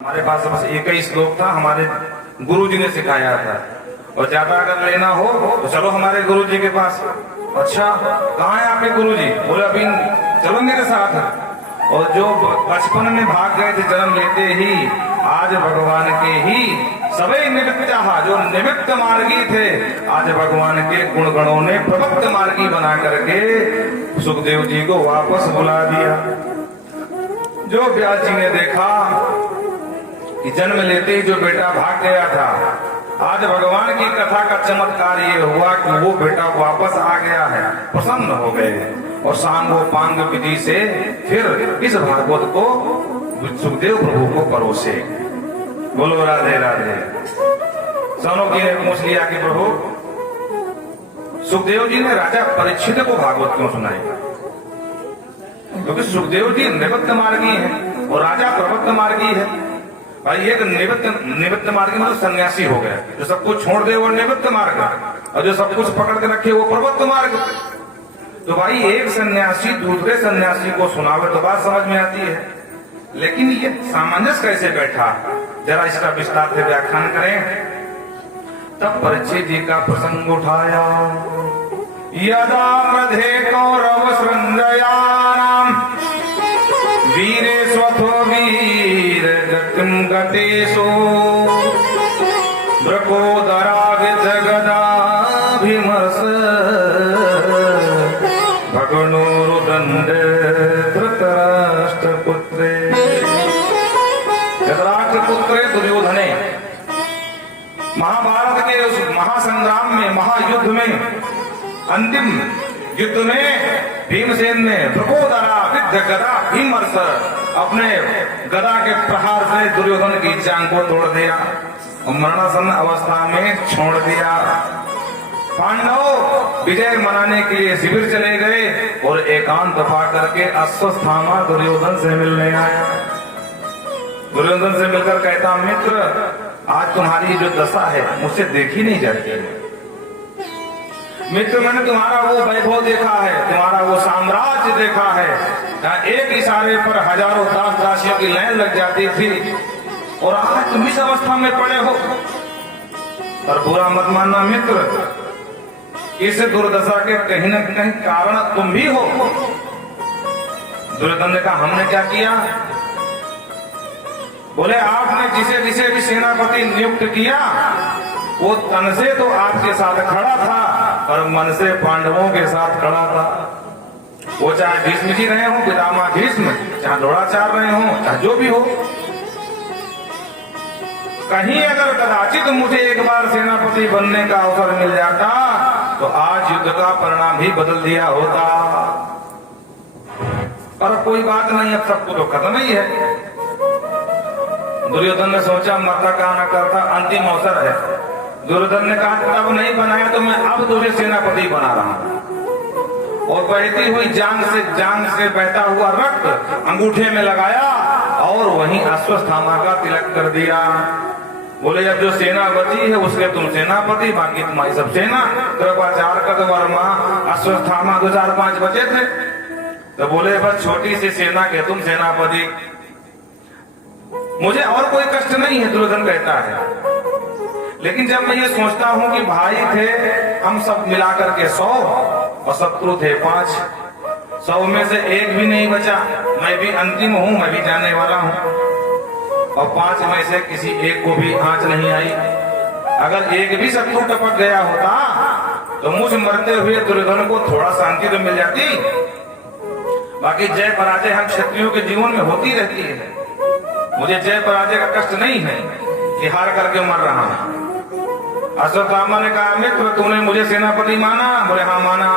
हमारे पास बस एक ही श्लोक था, हमारे गुरुजी ने सिखाया था। और ज्यादा अगर लेना हो तो चलो हमारे गुरुजी के पास। अच्छा, कहाँ है आपके गुरुजी? बोले अभी चलो मेरे साथ। और जो बचपन में भाग गए थे जन्म लेते ही, आज भगवान के ही सभी निमित्त, जो निमित्त मार्गी थे, आज भगवान के गुण गणों ने प्रवक्त मार्गी बना करके सुखदेव जी को वापस बुला दिया। जो व्यास जी ने देखा कि जन्म लेते ही जो बेटा भाग गया था, आज भगवान की कथा का चमत्कार ये हुआ कि वो बेटा वापस आ गया है, प्रसन्न हो गए और सांगोपांग विधि से फिर इस भागवत को सुखदेव प्रभु को परोसे। बोलो राधे राधे। सनोकी ने पूछ लिया कि प्रभु, सुखदेव जी ने राजा परीक्षित को भागवत क्यों सुनाई? क्योंकि सुखदेव जी निवृत्त मार्गी है और राजा प्रवृत्त मार्गी है। भाई एक निवृत्त मार्गी मतलब सन्यासी हो गया, जो सब कुछ छोड़ दे वो निवृत्त मार्ग, और जो सब कुछ पकड़ के रखे वो प्रवृत्त मार्ग। तो भाई एक सन्यासी दूसरे सन्यासी को सुनावे तो बात समझ में आती है, लेकिन ये सामंजस्य कैसे बैठा, जरा इसका विस्तार से व्याख्यान करें। तब परीक्षित जी का प्रसंग उठाया। यदा मधे कौरव सृंजयानाम वीरे स्वथो वीर गतिम गतेषु ब्रकोदरावित गदाभिमर्श भगणोरुदंड धृतराष्ट्रपुत्रे। धृतराष्ट्रपुत्रे दुर्योधने महाभारत के उस महासंग्राम में, महायुद्ध में, अंतिम युद्ध में भीमसेन ने ब्रकोदरा विद्य गदा भीमर्ष अपने गदा के प्रहार से दुर्योधन की जांग को तोड़ दिया और मरणासन अवस्था में छोड़ दिया। पांडव विजय मनाने के लिए शिविर चले गए और एकांत पा करके अश्वस्थामा दुर्योधन से मिलने आया। दुर्योधन से मिलकर कहता, मित्र आज तुम्हारी जो दशा है मुझसे देखी नहीं जाती है। मित्र मैंने तुम्हारा वो वैभव देखा है, तुम्हारा वो साम्राज्य देखा है, जहाँ एक इशारे पर हजारों दास दासियों की लाइन लग जाती थी, और आज तुम इस अवस्था में पड़े हो। पर बुरा मत मानना मित्र, इस दुर्दशा के कहीं न कहीं कारण तुम भी हो। दुर्योधन ने कहा, हमने क्या किया? बोले आपने जिसे जिसे भी सेनापति नियुक्त किया वो तन से तो आपके साथ खड़ा था और मन से पांडवों के साथ खड़ा था। वो चाहे भीष्म जी रहे हो, पितामह भीष्म, चाहे द्रोणाचार्य रहे हो, चाहे जो भी हो। कहीं अगर कदाचित मुझे एक बार सेनापति बनने का अवसर मिल जाता तो आज युद्ध का परिणाम भी बदल दिया होता। पर कोई बात नहीं, अब सब कुछ तो खत्म ही है। दुर्योधन ने सोचा मरता का न करता, अंतिम अवसर है। दुर्योधन ने कहा, तब नहीं बनाया तो मैं अब तुझे सेनापति बना रहा हूं। और बहती हुई जांग से बहता हुआ रक्त अंगूठे में लगाया और वहीं अश्वस्थामा का तिलक कर दिया। बोले अब जो सेना बची है उसके तुम सेनापति, बाकी तुम्हारी सब सेना। कृपाचार्य कृतवर्मा अश्वस्थामा 2 4 5 बचे थे। तो बोले बस छोटी सी सेना के तुम सेनापति, मुझे और कोई कष्ट नहीं है। दुर्योधन कहता है, लेकिन जब मैं ये सोचता हूं कि भाई थे हम सब मिलाकर के 100 और शत्रु थे 5, 100 में से एक भी नहीं बचा। मैं भी अंतिम हूं, मैं भी जाने वाला हूं, और 5 में से किसी एक को भी आंच नहीं आई। अगर एक भी शत्रु टपक गया होता तो मुझ मरते हुए दुर्योधन को थोड़ा शांति तो मिल जाती। बाकी जय पराजय हम क्षत्रियों के जीवन में होती रहती है। मुझे जय पराजय का कष्ट नहीं है कि हार करके मर रहा हूं। अश्वत्थामा ने कहा, मित्र तूने मुझे सेनापति माना? बोले हाँ माना।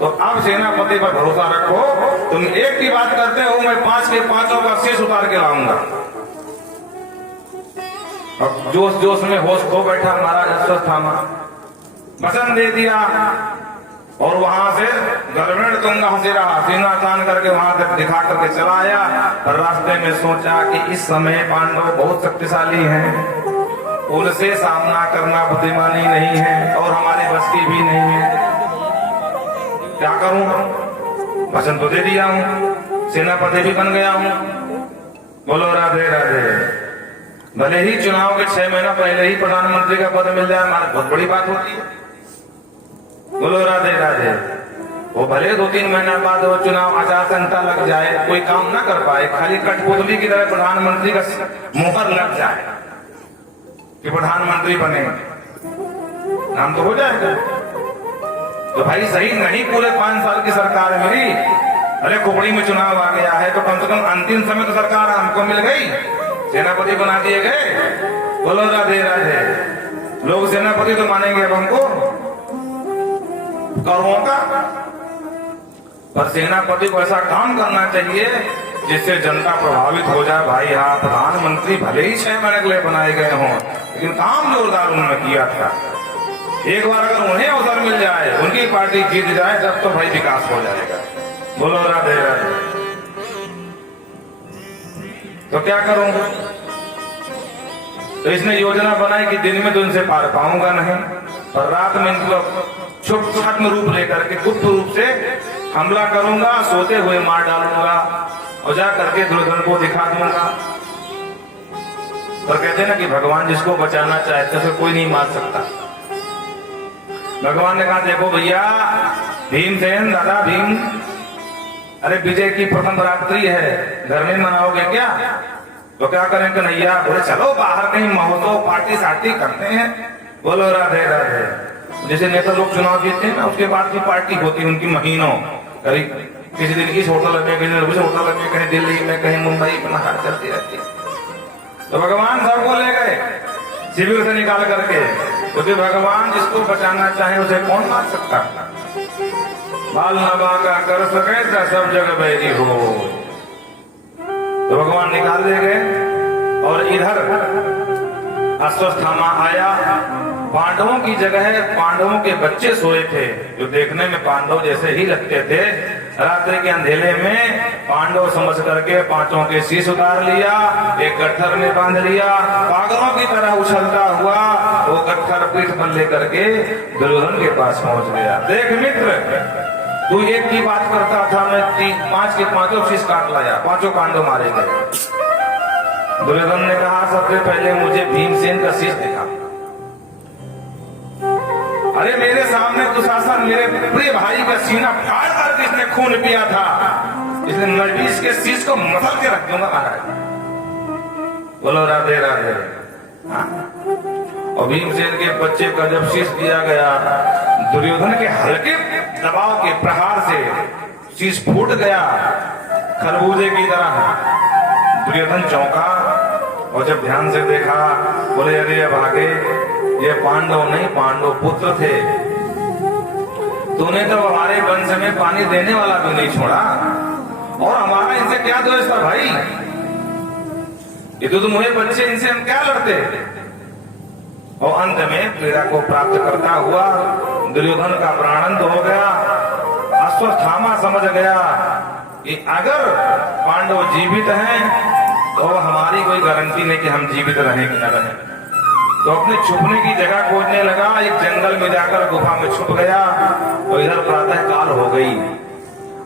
तो अब सेनापति पर भरोसा रखो, तुम एक की बात करते हो, मैं 5 के 5 का शीश उतार के लाऊंगा। अब जोश जोश में होश खो बैठा महाराज अश्वत्थामा, वचन दे दिया और वहां से गर्वेण तुंगा हंसी रहा, सीना तान करके वहां तक दिखा करके चला आया। पर रास्ते में सोचा कि इस समय पांडव बहुत शक्तिशाली हैं, उनसे सामना करना बुद्धिमानी नहीं है और हमारे बस की भी नहीं है। क्या करूं? वचन तो दे दिया हूं, सेनापति भी बन गया हूं। बोलो राधे राधे। भले ही चुनाव के 6 महीना पहले ही प्रधानमंत्री का पद मिल जाए, हमारी बहुत बड़ी बात होती है। बोलो राधे राधे। वो भले 2-3 महीना बाद वो चुनाव आचार संहिता लग जाए, कोई काम ना कर पाए, खाली कठपुतली की तरह प्रधानमंत्री का मुहर लग जाए कि प्रधानमंत्री बने, नाम तो हो जाएगा। तो भाई सही नहीं, पूरे 5 साल की सरकार मिली, अरे कुबड़ी में चुनाव आ गया है तो कम से कम अंतिम समय तो सरकार हमको मिल गई, सेनापति बना दिए गए। बोलो राधे राधे। लोग सेनापति तो मानेंगे अब हमको कौरवों का, पर सेनापति को ऐसा काम करना चाहिए जिससे जनता प्रभावित हो जाए। भाई हाँ, प्रधानमंत्री भले ही 6 महीने के लिए बनाए गए हों, लेकिन काम जोरदार उन्होंने किया था। एक बार अगर उन्हें अवसर मिल जाए, उनकी पार्टी जीत जाए, तब तो भाई विकास हो जाएगा। बोलो राधे राधे। तो क्या करूं? तो इसने योजना बनाई कि दिन में तो इनसे पार पाऊंगा नहीं, और रात में इनको सूक्ष्म रूप लेकर के गुप्त रूप से हमला करूंगा, सोते हुए मार डालूंगा और जा करके दुर्योधन को दिखा दूंगा। पर कहते हैं ना कि भगवान जिसको बचाना चाहते उसे कोई नहीं मार सकता। भगवान ने कहा देखो भैया भीमसेन, दादा भीम, अरे विजय की प्रथम रात्रि है, घर में मनाओगे क्या? तो क्या करें कन्हैया? बोले चलो बाहर कहीं महोत्सव पार्टी सार्टी करते हैं। बोलो राधे राधे। जैसे नेता लोग चुनाव जीतते हैं ना, उसके बाद की पार्टी होती है उनकी महीनों, करीब किसी दिन इस होटल में, किसी दिन उस होटल में, कहीं दिल्ली में, कहीं मुंबई में नहार चलती रहती है। तो भगवान सबको ले गए शिविर से निकाल करके, क्योंकि भगवान जिसको बचाना चाहे उसे कौन मार सकता? बाल नबा का कर सके तो सब जगह बैरी हो। तो भगवान निकाल ले गए। और इधर अश्वत्थामा आया, पांडवों की जगह पांडवों के बच्चे सोए थे, जो देखने में पांडव जैसे ही लगते थे। रात्रि के अंधेरे में पांडव समझ करके 5 के शीश उतार लिया, एक गट्ठर में बांध लिया, पागलों की तरह उछलता हुआ वो गट्ठर पीठ पर लेकर के दुर्योधन के पास पहुंच गया। देख मित्र, तू एक की बात करता था, मैं 5 के 5 शीश काट लाया, 5 पांडव मारे गए। दुर्योधन ने कहा सबसे पहले मुझे भीमसेन का शीश दिखा। अरे मेरे सामने दुशासन मेरे प्रिय भाई का सीना फाड़ कर इसने खून पिया था, इसलिए नरवीस के शीश को मसल के रख दूंगा महाराज। बोलो राधे राधे। और भीमसेन के बच्चे का जब शीश दिया गया, दुर्योधन के हल्के दबाव के प्रहार से शीश फूट गया खरबूजे की तरह। दुर्योधन चौंका और जब ध्यान से देखा, बोले अरे भागे, ये पांडव नहीं पांडव पुत्र थे, तूने तो हमारे वंश में पानी देने वाला भी नहीं छोड़ा, और हमारा इनसे क्या दोष था भाई? ये तो तुम्हारे बच्चे, इनसे हम क्या लड़ते? और अंत में पीड़ा को प्राप्त करता हुआ दुर्योधन का प्राणांत हो गया। अश्वत्थामा समझ गया कि अगर पांडव जीवित हैं तो हमारी कोई गारंटी नहीं कि हम जीवित रहें कि न रहें। तो अपने छुपने की जगह खोजने लगा, एक जंगल में जाकर गुफा में छुप गया। और इधर प्रातः काल हो गई,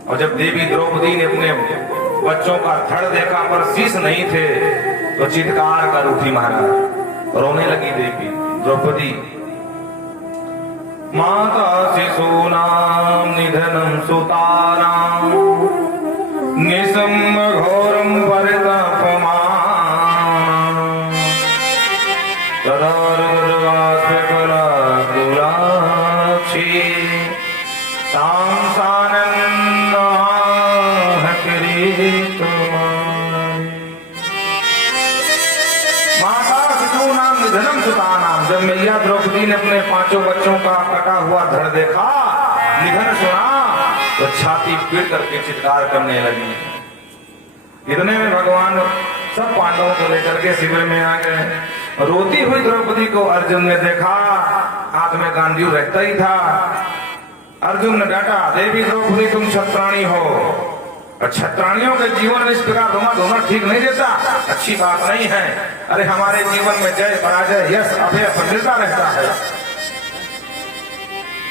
और जब देवी द्रौपदी ने अपने बच्चों का धड़ देखा पर शीश नहीं थे, तो चित्कार कर उठी महाराज, रोने लगी देवी द्रौपदी। माता शिशूनां निधनं सुतानां निशम्ब घोरं परितापमान् तदार्द्रवास्पकला कुलाक्षी तां सानन्दाः किरीटमान्। माता शिशूनां निधनं सुतानां, जब मैया द्रौपदी ने अपने 5 बच्चों का कटा हुआ धड़ देखा, निधन सुना, तो छाती पीट करके चित्कार करने लगी। इतने में भगवान सब पांडवों को लेकर के शिविर में आ गए। रोती हुई द्रौपदी को अर्जुन ने देखा, हाथ में गांडीव रहता ही था। अर्जुन ने डांटा, देवी द्रौपदी तुम क्षत्राणी हो, और क्षत्राणियों के जीवन में इस प्रकार धोना ठीक नहीं देता, अच्छी बात नहीं है। अरे हमारे जीवन में जय पराजय यश अभय मिलता रहता है।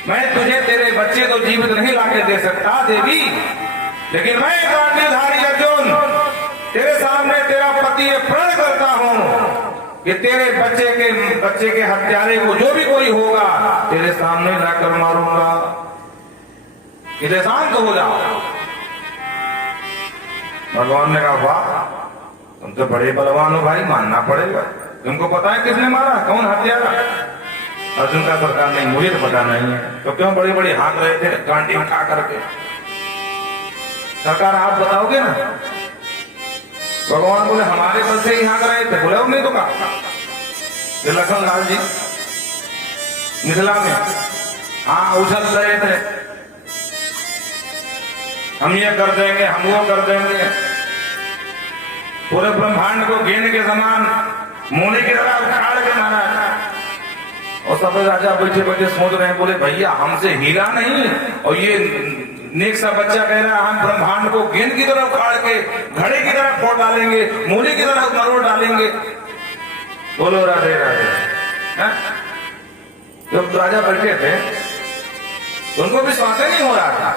मैं तुझे तेरे बच्चे तो जीवित नहीं लाके दे सकता देवी, लेकिन मैं गांडीवधारी अर्जुन तेरे सामने तेरा पति प्रण करता हूं कि तेरे बच्चे के हत्यारे को जो भी कोई होगा तेरे सामने लाकर मारूंगा, इधर शांत हो जाओ। भगवान ने कहा वाह, तुम तो बड़े बलवान हो भाई, मानना पड़ेगा। तुमको पता है किसने मारा, कौन हत्यारा? अर्जुन का सरकार नहीं, मुझे तो पता नहीं है। तो क्यों बड़ी बड़ी हाँक रहे थे कांटी उठा करके? सरकार आप बताओगे ना। भगवान बोले हमारे बल से ही हाँक रहे थे। बोले नहीं तो कहा लखन लाल जी मिथिला में हाँ उछल रहे थे, हम ये कर देंगे, हम वो कर देंगे, पूरे ब्रह्मांड को गेंद के समान मोने की तरह उखाड़ के मारा। और सब राजा बैठे बैठे सोच रहे हैं, बोले भैया हमसे हीरा नहीं, और ये नेक सा बच्चा कह रहा है हम ब्रह्मांड को गेंद की तरह उखाड़ के घड़े की तरह फोड़ डालेंगे, मोने की तरह मरोड़ डालेंगे। बोलो राधे राधे। जब राजा बैठे थे तो उनको विश्वास नहीं हो रहा था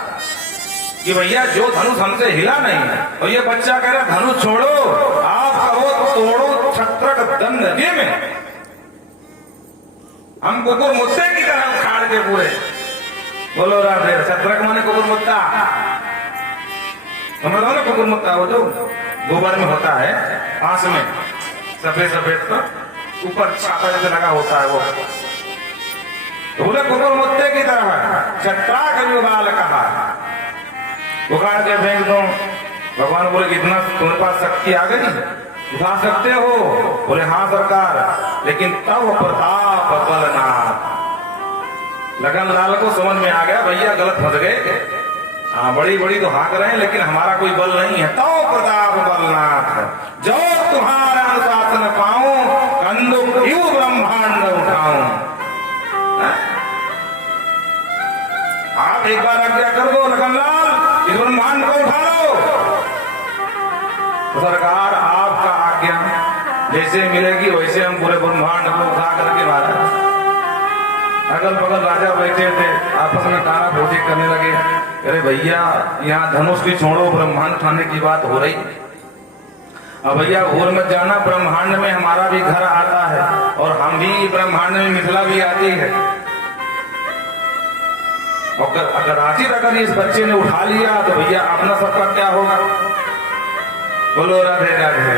कि भैया जो धनुष हमसे हिला नहीं, और ये बच्चा कह रहा धनुष छोड़ो, आप कहो तोड़ो छत्रक दंड के में, हम कुकुर मुत्ते की तरह उखाड़ के पूरे। बोलो राधे। छत्रक माने कुकुर मुत्ता, समझ लो ना, कुकुर मुत्ता वो जो गोबर में होता है, आंस में सफेद सफेद का ऊपर छाता जैसे लगा होता है वो। तो बोले कुकुर मुत्ते की तरह छत्राक युगाल कहा, उखाड़ के फेंक दो। भगवान बोले कितना तुम्हारे पास शक्ति आ गई, उठा सकते हो? बोले हाँ सरकार, लेकिन तब प्रताप बलनाथ। लगन लाल को समझ में आ गया भैया गलत फंस गए। हाँ बड़ी बड़ी तो हाँक रहे हैं लेकिन हमारा कोई बल नहीं है। तो प्रताप बलनाथ जो तुम्हारा अनुशासन पाऊं, कंदुक यू ब्रह्मांड उठाऊं। आप एक बार आज्ञा कर दो लगनलाल, इस ब्रह्मांड को उठा लो। तो सरकार आपका आज्ञा जैसे मिलेगी वैसे हम पूरे ब्रह्मांड को उठा करके मारा। अगल बगल राजा बैठे थे, आपस में काना फूटी करने लगे। अरे भैया यहाँ धनुष की छोड़ो, ब्रह्मांड उठाने की बात हो रही। अब भैया भूल मत जाना, ब्रह्मांड में हमारा भी घर आता है, और हम भी ब्रह्मांड में मिथिला भी आती है। और अगर इस बच्चे ने उठा लिया तो भैया अपना सबका क्या होगा? बोलो राधे राधे।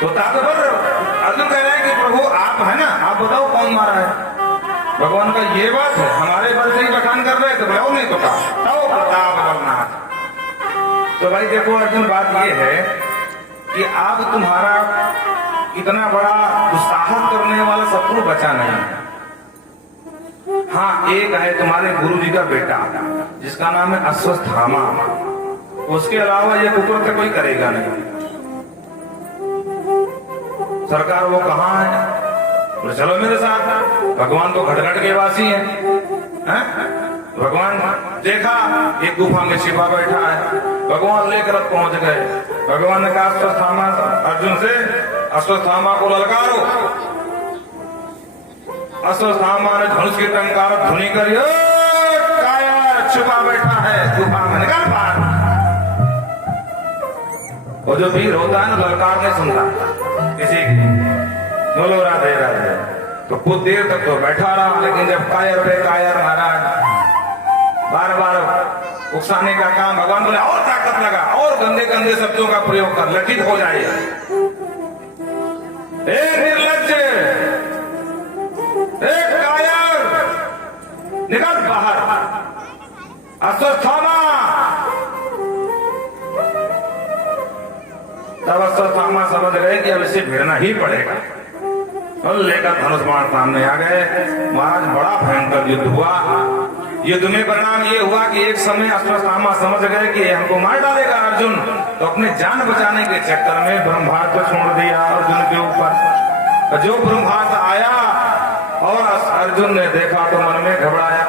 तो ताकतवर अर्जुन कह रहे हैं कि प्रभु आप है ना, आप बताओ कौन मारा है? भगवान का ये बात है, हमारे बल से ही बखान कर रहे थे। बोलो नहीं तो कहा तो प्रताप बलनाथ। तो भाई देखो अर्जुन, बात ये है कि आप तुम्हारा इतना बड़ा दुस्साहस करने वाला शत्रु बचा नहीं है। हाँ एक है तुम्हारे गुरु जी का बेटा जिसका नाम है अश्वत्थामा, उसके अलावा ये कुकुर से कोई करेगा नहीं। सरकार वो कहाँ है? तो चलो मेरे साथ। भगवान तो घटघट के वासी हैं। भगवान देखा एक गुफा में छिपा बैठा है, भगवान लेकर पहुंच गए। भगवान ने कहा अश्वत्थामा अर्जुन से, अश्वत्थामा को ललकारो। अश्वत्थामा ने धनुष की टंकार ध्वनि करी, काया छुपा बैठा है गुफा में, निकल बाहर। और जो वीर होता है ना ललकार नहीं सुनता किसी की। बोलो राधे राधे। तो कुछ देर तक तो बैठा रहा, लेकिन जब कायर पे कायर महाराज बार बार उकसाने का काम, भगवान बोले और ताकत लगा, और गंदे गंदे शब्दों का प्रयोग कर, लठित हो जाए। निर्लज्ज, कायर, निकल बाहर। अश्वत्थामा। तब अश्वत्थामा समझ गए कि अब इसे भिड़ना ही पड़ेगा, और लेकर धनुष बाण सामने आ गए। महाराज बड़ा भयंकर युद्ध हुआ। युद्ध में परिणाम ये हुआ कि एक समय अश्वत्थामा समझ गए कि हमको मार डालेगा अर्जुन, तो अपने जान बचाने के चक्कर में ब्रह्मास्त्र छोड़ दिया अर्जुन के ऊपर। जो ब्रह्मास्त्र आया और अर्जुन ने देखा तो मन में घबराया,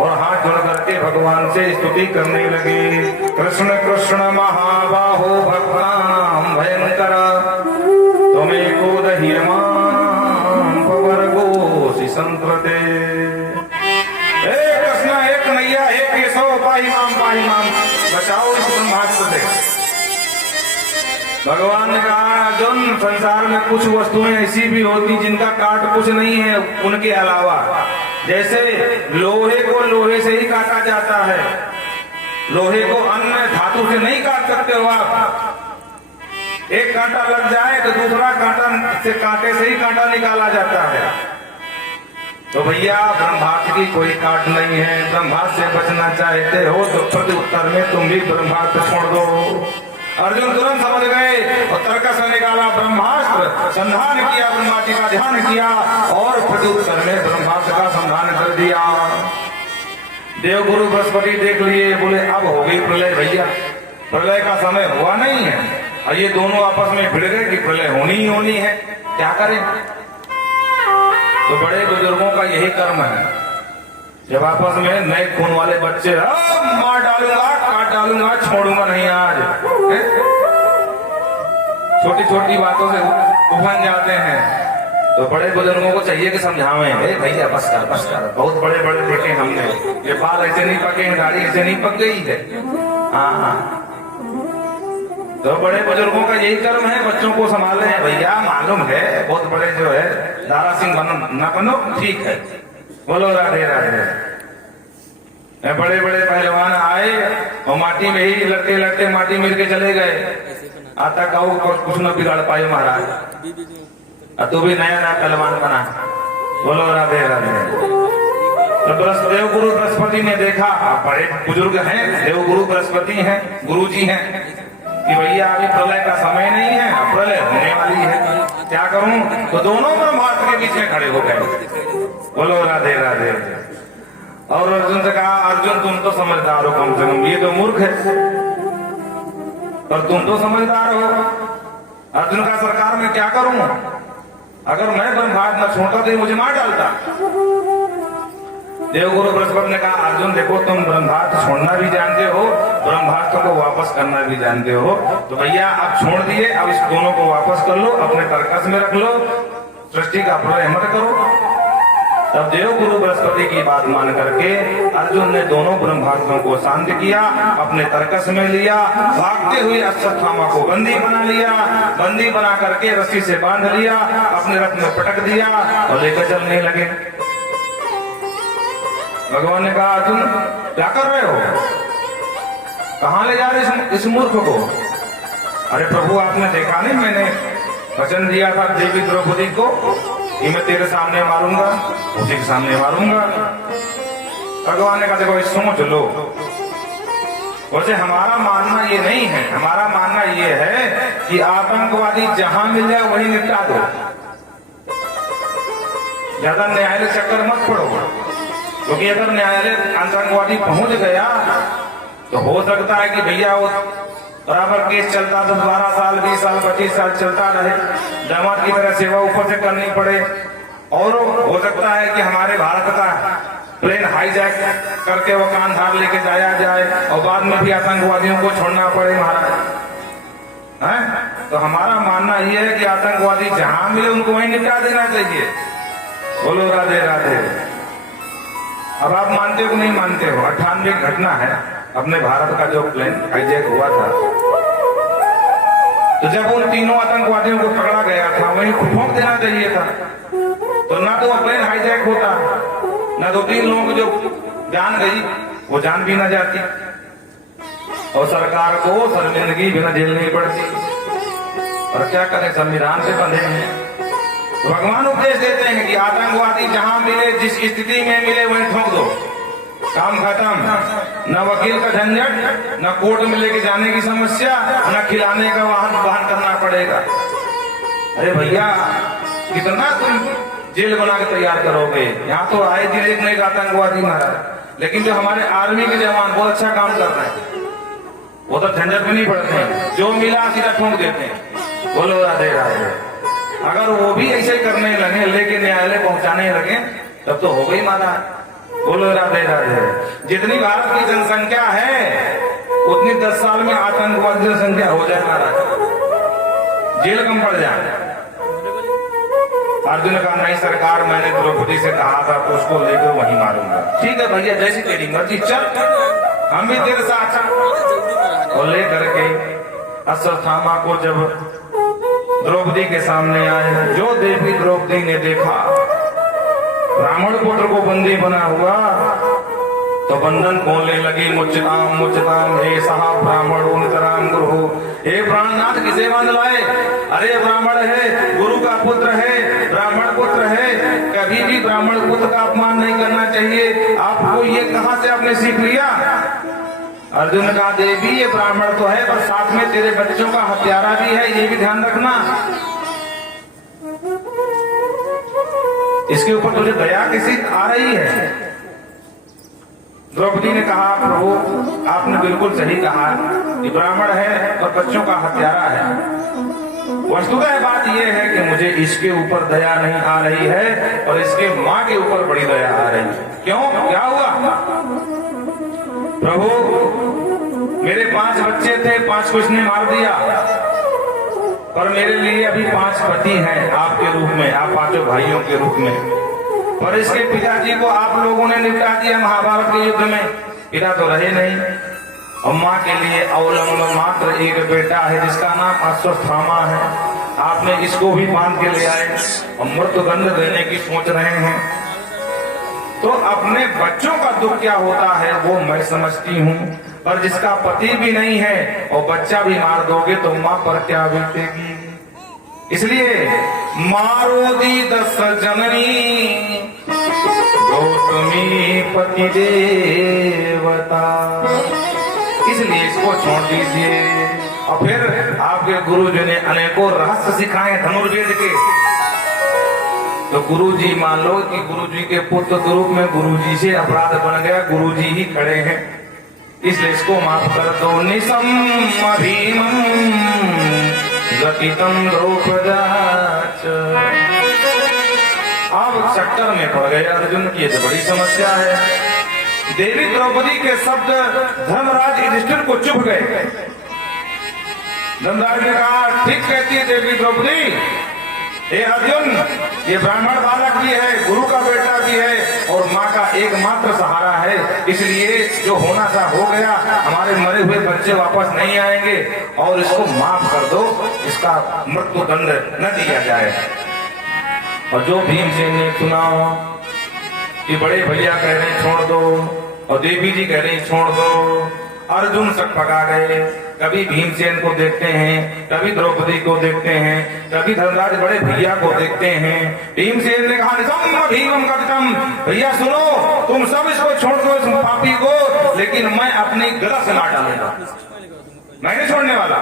और हाथ जोड़ करके भगवान से स्तुति करने लगे। कृष्ण कृष्ण महाबाहो भक्तानां भयंकर, त्वमेको दह्यमां पवर्गोऽसि संत्रते। हे कृष्ण, हे कन्हैया, हे केशव, पाहि माम, बचाओ इस ब्रह्मास्त्र से। भगवान ने कहा अर्जुन, संसार में कुछ वस्तुएं ऐसी भी होती जिनका काट कुछ नहीं है उनके अलावा। जैसे लोहे को लोहे से ही काटा जाता है, लोहे को अन्य धातु से नहीं काट सकते हो आप। एक कांटा लग जाए तो दूसरा कांटा से कांटे से ही कांटा निकाला जाता है। तो भैया ब्रह्मास्त्र की कोई काट नहीं है। ब्रह्मास्त्र से बचना चाहते हो तो प्रत्युत्तर में तुम भी ब्रह्मास्त्र छोड़ दो। अर्जुन तुरंत समझ गए और तर्क से निकाला ब्रह्मास्त्र, संधान किया, ब्रह्मा जी का ध्यान किया और प्रत्युत्तर में ब्रह्मास्त्र का संधान कर दिया। देवगुरु बृहस्पति देख लिए, बोले अब हो गई प्रलय भैया, प्रलय का समय हुआ नहीं है। और ये दोनों आपस में भिड़ गए कि प्रलय होनी ही होनी है, क्या करें। तो बड़े बुजुर्गों का यही कर्म है, जब आपस में नए खून वाले बच्चे मार डालूंगा, काट डालूंगा, छोड़ूंगा नहीं आज, छोटी छोटी बातों से उफन जाते हैं। तो बड़े बुजुर्गों को चाहिए कि समझावें, भैया बस कर, बहुत बड़े बड़े देखे हमने, ये बाल ऐसे नहीं पके हैं, दाढ़ी ऐसे नहीं पक गई है। हाँ, तो बड़े बुजुर्गों का यही कर्म है, बच्चों को संभाले हैं। भैया मालूम है बहुत बड़े जो है दारा सिंह बनो न बनो, ठीक है, बोलो राधे राधे। बड़े बड़े पहलवान आए और माटी में ही लड़ते लड़ते माटी मिल के चले गए। आता कहो कुछ न बिगाड़ पाए महाराज, तू भी नया नया पहलवान बना, बोलो राधे राधे। तो देवगुरु बृहस्पति ने देखा, बड़े बुजुर्ग हैं, देवगुरु बृहस्पति हैं, गुरु जी हैं, कि भैया अभी प्रलय का समय नहीं है, अब प्रलय होने वाली है, क्या करूं। तो दोनों ब्रह्मास्त्र के बीच में खड़े हो गए, बोलो राधे राधे। और अर्जुन से कहा, अर्जुन तुम तो समझदार हो कम से कम, ये तो मूर्ख है, पर तुम तो समझदार हो। अर्जुन का सरकार में क्या करूं, अगर मैं ब्रह्मास्त्र न छोड़ता तो मुझे मार डालता। देवगुरु बृहस्पति ने कहा, अर्जुन देखो तुम ब्रह्मास्त्र छोड़ना भी जानते हो, ब्रह्मास्त्र को वापस करना भी जानते हो, तो भैया अब छोड़ दिए, अब इस दोनों को वापस कर लो, अपने तर्कस में रख लो, सृष्टि का प्रलय मत करो। तब देवगुरु बृहस्पति की बात मान करके अर्जुन ने दोनों ब्रह्मास्त्रों को शांत किया, अपने तर्कस में लिया, भागते हुए अश्वत्थामा को बंदी बना लिया, बंदी बना करके रस्सी से बांध लिया, अपने रथ में पटक दिया और लेकर चलने लगे। भगवान ने कहा, अर्जुन क्या कर रहे हो, कहां ले जा रहे इस मूर्ख को। अरे प्रभु आपने देखा नहीं, मैंने वचन दिया था देवी द्रौपदी को कि मैं तेरे सामने मारूंगा, उसी के सामने मारूंगा। भगवान ने कहा देखो सोच लो। वैसे हमारा मानना ये नहीं है, हमारा मानना ये है कि आतंकवादी जहां मिल जाए वहीं निपटा दो, ज्यादा न्यायालय चक्कर मत पड़ो, क्योंकि अगर न्यायालय आतंकवादी पहुंच गया तो हो सकता है कि भैया वो बराबर केस चलता 10-12 साल 20 साल 25 साल चलता रहे, दामाद की तरह सेवा ऊपर से करनी पड़े, और हो सकता है कि हमारे भारत का प्लेन हाईजैक करके वो कांधार लेके जाया जाए और बाद में भी आतंकवादियों को छोड़ना पड़े महाराज है। तो हमारा मानना यह है कि आतंकवादी जहां मिले उनको वहीं निपटा देना चाहिए। बोलो राधे राधे। अब आप मानते हो कि नहीं मानते हो, 98 घटना है अपने भारत का जो प्लेन हाईजैक हुआ था, तो जब उन तीनों आतंकवादियों को पकड़ा गया था वहीं फूंक देना चाहिए था, तो ना तो वो प्लेन हाईजैक होता, ना 2-3 लोगों की जो जान गई वो जान भी ना जाती, और सरकार को शर्मिंदगी भी न झेलनी पड़ती। और क्या करें, संविधान से बंधे हैं। भगवान उपदेश देते हैं कि आतंकवादी जहां मिले, जिस स्थिति में मिले वहीं ठोक दो, काम खत्म। न वकील का झंझट, न कोर्ट में लेके जाने की समस्या, न खिलाने का वाहन करना पड़ेगा। अरे भैया कितना तुम जेल बना के तैयार करोगे, यहाँ तो आए दिन एक नए आतंकवादी मारा, लेकिन जो हमारे आर्मी के जवान बहुत अच्छा काम कर रहे हैं, वो तो झंझट में नहीं पड़ते हैं, जो मिला सीधा ठोक देते हैं। बोलो राधे राधे। अगर वो भी ऐसे करने लगे, लेके न्यायालय पहुंचाने लगे, तब तो हो गई मारा। बोलो राधे राधे। जितनी भारत की जनसंख्या है उतनी 10 साल में आतंकवादी जनसंख्या हो जाए महाराज, जेल कम पड़ जाए। अर्जुन का नहीं सरकार, मैंने द्रौपदी से कहा था तो उसको लेकर वहीं मारूंगा। ठीक है भैया, जैसी तेरी मर्जी, चल हम भी तेरे साथ। और ले करके अश्वत्थामा को जब द्रौपदी के सामने आए, जो देवी द्रौपदी ने देखा ब्राह्मण पुत्र को बंदी बना हुआ तो बंधन खोलने लगी। मुच्यताम मुच्यताम हे साहब ब्राह्मणो नितराम गुरु, हे प्राणनाथ किसे बांध लाए? अरे ब्राह्मण है, गुरु का पुत्र है, ब्राह्मण पुत्र है, कभी भी ब्राह्मण पुत्र का अपमान नहीं करना चाहिए। आपको ये कहां से आपने सीख लिया? अर्जुन का देवी ये ब्राह्मण तो है पर साथ में तेरे बच्चों का हत्यारा भी है, ये भी ध्यान रखना। इसके ऊपर तुझे दया किसी आ रही है? द्रौपदी ने कहा प्रभु आपने बिल्कुल सही कहा, ये ब्राह्मण है और बच्चों का हत्यारा है। वस्तुतः बात यह है कि मुझे इसके ऊपर दया नहीं आ रही है और इसके माँ के ऊपर बड़ी दया आ रही है। क्यों, क्या हुआ? प्रभु मेरे 5 बच्चे थे, 5 को इसने मार दिया, पर मेरे लिए अभी 5 पति हैं आपके रूप में, आप 5 भाइयों के रूप में। और इसके पिताजी को आप लोगों ने निपटा दिया महाभारत के युद्ध में, पिता तो रहे नहीं। और माँ के लिए अवलंब मात्र एक बेटा है जिसका नाम अश्वत्थामा है। आपने इसको भी बांध के ले आए और मृत्युदंड देने की सोच रहे हैं। तो अपने बच्चों का दुख क्या होता है वो मैं समझती हूँ, पर जिसका पति भी नहीं है और बच्चा भी मार दोगे तो माँ पर क्या बीतेगी। इसलिए मारो दी 10 जननी गौतमी पति देवता, इसलिए इसको छोड़ दीजिए। और फिर आपके गुरु जी ने अनेकों रहस्य सिखाए धनुर्वेद के। तो गुरु जी मान लो कि गुरु जी के पुत्र के रूप में गुरु जी से अपराध बन गया, गुरु जी ही खड़े हैं, इसलिए इसको माफ कर दो। निशम भीमम गतितम द्रौपदाच। अब चक्कर में पड़ गए अर्जुन की, ये तो बड़ी समस्या है। देवी द्रौपदी के शब्द धर्मराज युधिष्ठिर को चुभ गए। धर्मराज ने कहा ठीक कहती है देवी द्रौपदी, हे अर्जुन ये ब्राह्मण बालक भी है, गुरु का बेटा भी है और माँ का एकमात्र सहारा है, इसलिए जो होना था हो गया, हमारे मरे हुए बच्चे वापस नहीं आएंगे और इसको माफ कर दो, इसका मृत्यु दंड न दिया जाए। और जो भीमसेन ने सुना कि बड़े भैया कह रहे छोड़ दो और देवी जी कह रही छोड़ दो, अर्जुन सकपका गए। कभी भीमसेन को देखते हैं, कभी द्रौपदी को देखते हैं, कभी धर्मराज बड़े भैया को देखते हैं। भीमसेन ने कहा निशम्म भीमम कथितम, भैया सुनो तुम सब इसको छोड़ दो इस पापी को, लेकिन मैं अपनी गला से मार डालूंगा, मैं नहीं छोड़ने वाला।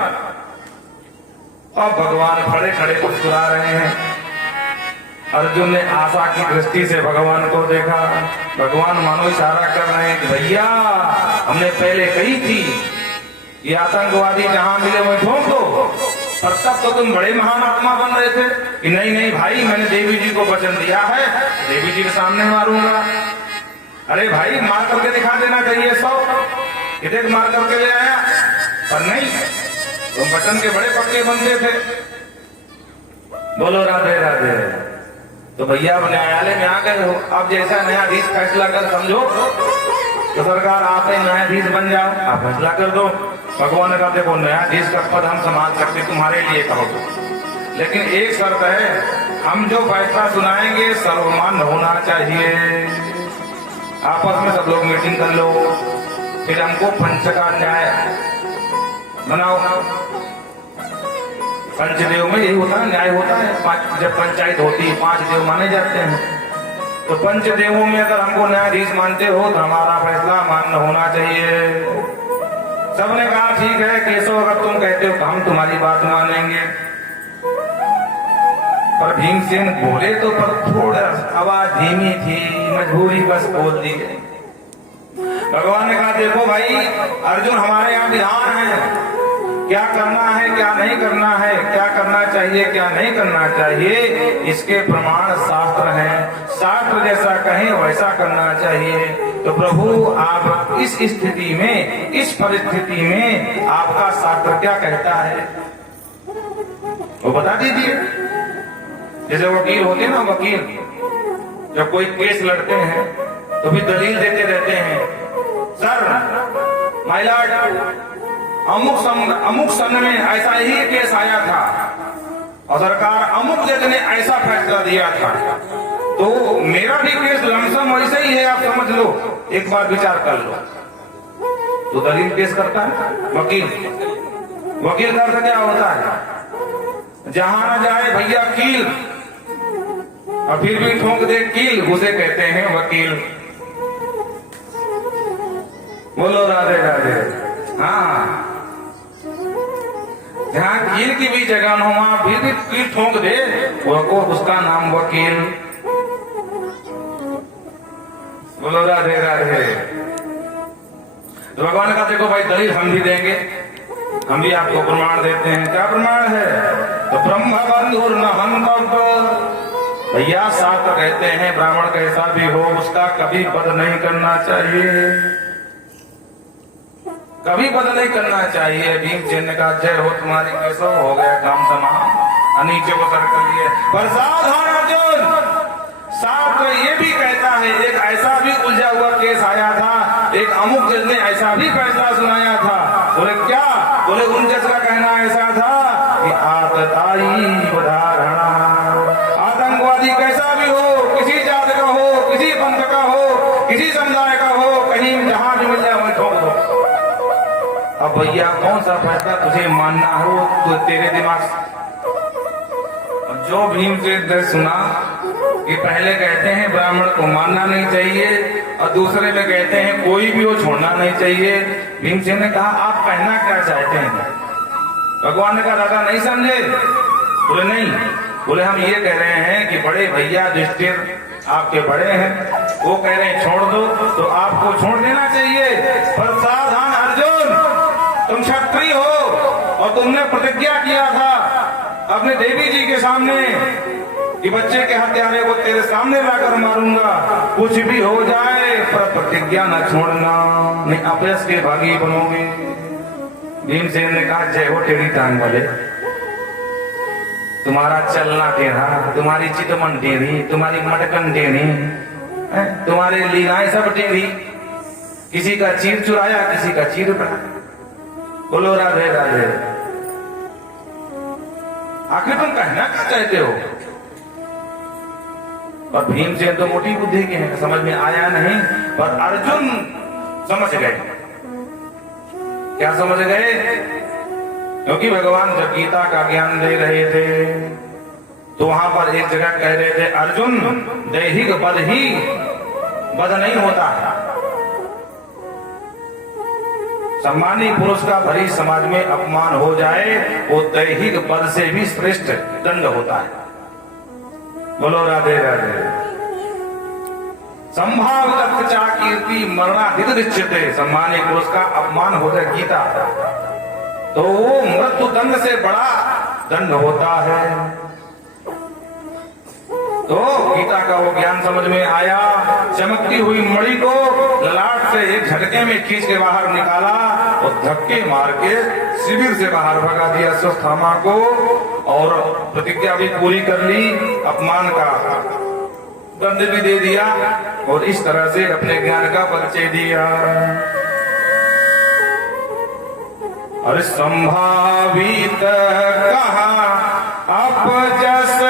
अब भगवान खड़े खड़े मुस्कुरा रहे हैं। अर्जुन ने आशा की दृष्टि से भगवान को देखा। भगवान मानो इशारा कर रहे हैं कि भैया हमने पहले कही थी ये आतंकवादी जहां मिले वहीं ठोक दो, पर तब तो तुम बड़े महान आत्मा बन रहे थे कि नहीं नहीं भाई मैंने देवी जी को वचन दिया है, देवी जी के सामने मारूंगा। अरे भाई मार करके दिखा देना चाहिए, 100 इधर मार करके ले आया, पर नहीं, तुम वचन के बड़े पक्के बनते थे। बोलो राधे राधे। तो भैया अब न्यायालय में आ गए हो, अब जैसा न्यायाधीश फैसला कर समझो तो सरकार आप ही न्यायाधीश बन जाओ, आप फैसला कर दो। भगवान ने कहा देखो न्यायाधीश का पद हम संभाल सकते तुम्हारे लिए कहो तो, लेकिन एक शर्त है, हम जो फैसला सुनाएंगे सर्वमान्य होना चाहिए। आपस में सब लोग मीटिंग कर लो, फिर हमको पंच का न्याय बनाओ। पंचदेव में यही होता है, न्याय होता है। जब पंचायत होती है 5 देव माने जाते हैं, तो पंचदेवों में अगर हमको न्यायाधीश मानते हो तो हमारा फैसला मान्य होना चाहिए। सबने कहा ठीक है केशव, अगर तुम कहते हो तो हम तुम्हारी बात मानेंगे। पर भीमसेन बोले तो पर थोड़ा आवाज धीमी थी, मजबूरी बस बोल दी गई। भगवान ने कहा देखो भाई अर्जुन हमारे यहाँ विधान है, क्या करना है क्या नहीं करना है, क्या करना चाहिए क्या नहीं करना चाहिए, इसके प्रमाण शास्त्र हैं। शास्त्र जैसा कहें वैसा करना चाहिए। तो प्रभु आप इस स्थिति में, इस परिस्थिति में आपका शास्त्र क्या कहता है वो बता दीजिए। जैसे वकील होते ना, वकील जब कोई केस लड़ते हैं तो भी दलील देते रहते हैं, सर माय लॉर्ड अमुक सन में ऐसा ही केस आया था और सरकार अमुक जज ने ऐसा फैसला दिया था, तो मेरा भी केस लमसम वैसे ही है, आप समझ लो, एक बार विचार कर लो। तो दलील पेश करता है वकील। वकील का अर्थ क्या होता है? जहां न जाए भैया कील और फिर भी ठोक दे कील, उसे कहते हैं वकील। बोलो राधे राधे। हाँ, जहां कील की भी जगह न हो वहां फिर भी कील ठोक दे, वो उसका नाम वकील। बोलो राधे राधे। तो भगवान का देखो भाई दलील हम भी देंगे, हम भी आपको प्रमाण देते हैं। क्या प्रमाण है? तो ब्रह्म बंधुर न हंतव्य। भैया साथ कहते हैं ब्राह्मण कैसा भी हो उसका कभी वध नहीं करना चाहिए, कभी वध नहीं करना चाहिए। भीमसेन ने कहा जय हो तुम्हारी, कैसो हो गया काम तमाम, नीचे को सर कर लिए। पर सावधान अर्जुन, साथ तो ये भी कहता है एक ऐसा भी उलझा हुआ केस आया था, एक अमुक जज ने ऐसा भी फैसला सुनाया था। बोले क्या? बोले उन जज का कहना ऐसा था कि आतताई उदाहरणा, आतंकवादी कैसा भी हो, किसी जात का हो, किसी पंथ का हो, किसी समुदाय का हो, कहीं जहां भी मिल जाए वहीं ठोक दो। अब भैया कौन सा फैसला तुझे मानना हो तो तेरे दिमाग से। जो भीमसेन ने सुना कि पहले कहते हैं ब्राह्मण को मानना नहीं चाहिए और दूसरे में कहते हैं कोई भी वो छोड़ना नहीं चाहिए, भीमसेन ने कहा आप कहना क्या चाहते हैं? भगवान ने कहा दादा नहीं समझे? बोले नहीं। बोले हम ये कह रहे हैं कि बड़े भैया युधिष्ठिर आपके बड़े हैं, वो कह रहे हैं छोड़ दो तो आपको छोड़ देना चाहिए। पर सावधान अर्जुन, तुम क्षत्रिय हो और तुमने प्रतिज्ञा किया था अपने देवी जी के सामने कि बच्चे के हत्यारे को तेरे सामने लाकर मारूंगा, कुछ भी हो जाए पर प्रतिज्ञा न छोड़ना, नहीं अपयश के भागी बनोगे। भीमसेन ने कहा जय हो तेरी टांग वाले, तुम्हारा चलना टेढ़ा, तुम्हारी चितमन टेढ़ी, तुम्हारी मटकन टेढ़ी, तुम्हारे लीलाएं सब टेढ़ी, किसी का चीर चुराया किसी का चीर पड़ा। बोलो राधे राधे। आखिर तुम कहना क्या चाहते हो? और भीमसेन तो मोटी बुद्धि के हैं, समझ में आया नहीं, पर अर्जुन समझ गए। क्या समझ गए? क्योंकि भगवान जब गीता का ज्ञान दे रहे थे तो वहां पर एक जगह कह रहे थे अर्जुन दैहिक वध ही वध नहीं होता है, सम्मानी पुरुष का भरी समाज में अपमान हो जाए वो दैहिक पद से भी श्रेष्ठ दंड होता है। बोलो राधे राधे। संभावित चा कीर्ति मरणाधिक दृश्यते, सम्मानी पुरुष का अपमान हो जाए गीता तो वो मृत्यु दंड से बड़ा दंड होता है। तो गीता का वो ज्ञान समझ में आया, चमकती हुई मणि को ललाट से एक झटके में खींच के बाहर निकाला और धक्के मार के शिविर से बाहर भगा दिया अश्वत्थामा को, और प्रतिज्ञा भी पूरी कर ली, अपमान का दंड भी दे दिया और इस तरह से अपने ज्ञान का परिचय दिया। और संभावित कहा अपजस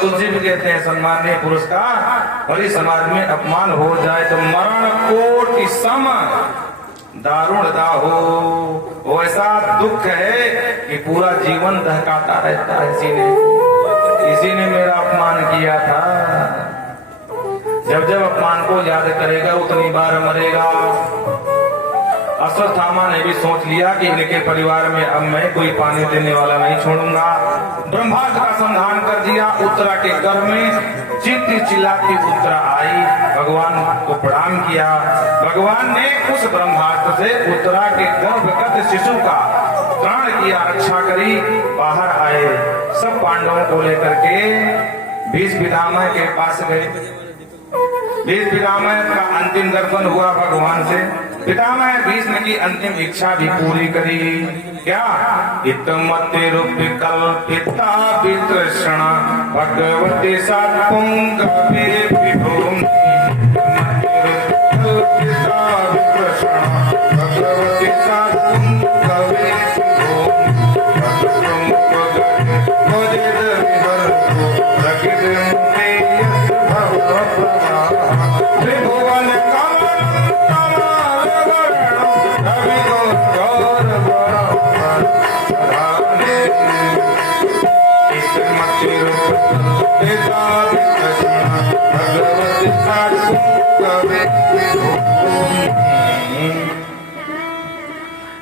तुलसी भी कहते हैं सम्मानीय पुरुष का भरी समाज में अपमान हो जाए तो मरण कोटि सम दारुण दाहो, वो ऐसा दुख है कि पूरा जीवन दहकाता रहता है। इसी ने मेरा अपमान किया था। जब जब अपमान को याद करेगा उतनी बार मरेगा। अश्वत्थामा ने भी सोच लिया कि इनके परिवार में अब मैं कोई पानी देने वाला नहीं छोड़ूंगा। ब्रह्मास्त्र का संधान कर दिया। उत्तरा के गर्भ में चीखती चिल्लाती उत्तरा आई, भगवान को प्रणाम किया। भगवान ने उस ब्रह्मास्त्र से उत्तरा के गर्भगत शिशु का त्राण किया, रक्षा करी। बाहर आए, सब पांडवों को लेकर के भीष्म पितामह के पास गए। भीष्म पितामह का अंतिम दर्शन हुआ भगवान से। पितामह भीष्म की अंतिम इच्छा भी पूरी करी। क्या? इतमते कल्पिता वितृष्ण भगवती सात्पुंगवे विभूम कल्पिता वितृष्ण भगवती सात्पुंगवे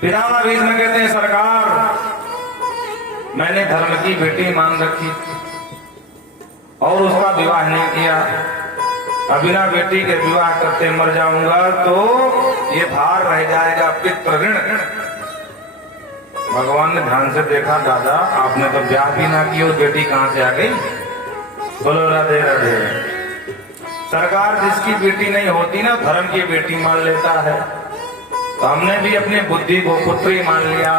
पितामह भीष्म कहते हैं, सरकार मैंने धर्म की बेटी मान रखी और उसका विवाह नहीं किया। अब बिना बेटी के विवाह करते मर जाऊंगा तो ये भार रह जाएगा, पितृ ऋण। भगवान ने ध्यान से देखा, दादा आपने तो ब्याह भी ना की और बेटी कहां से आ गई? बोलो राधे राधे। सरकार जिसकी बेटी नहीं होती ना, धर्म की बेटी मान लेता है। तो हमने भी अपनी बुद्धि को पुत्री मान लिया।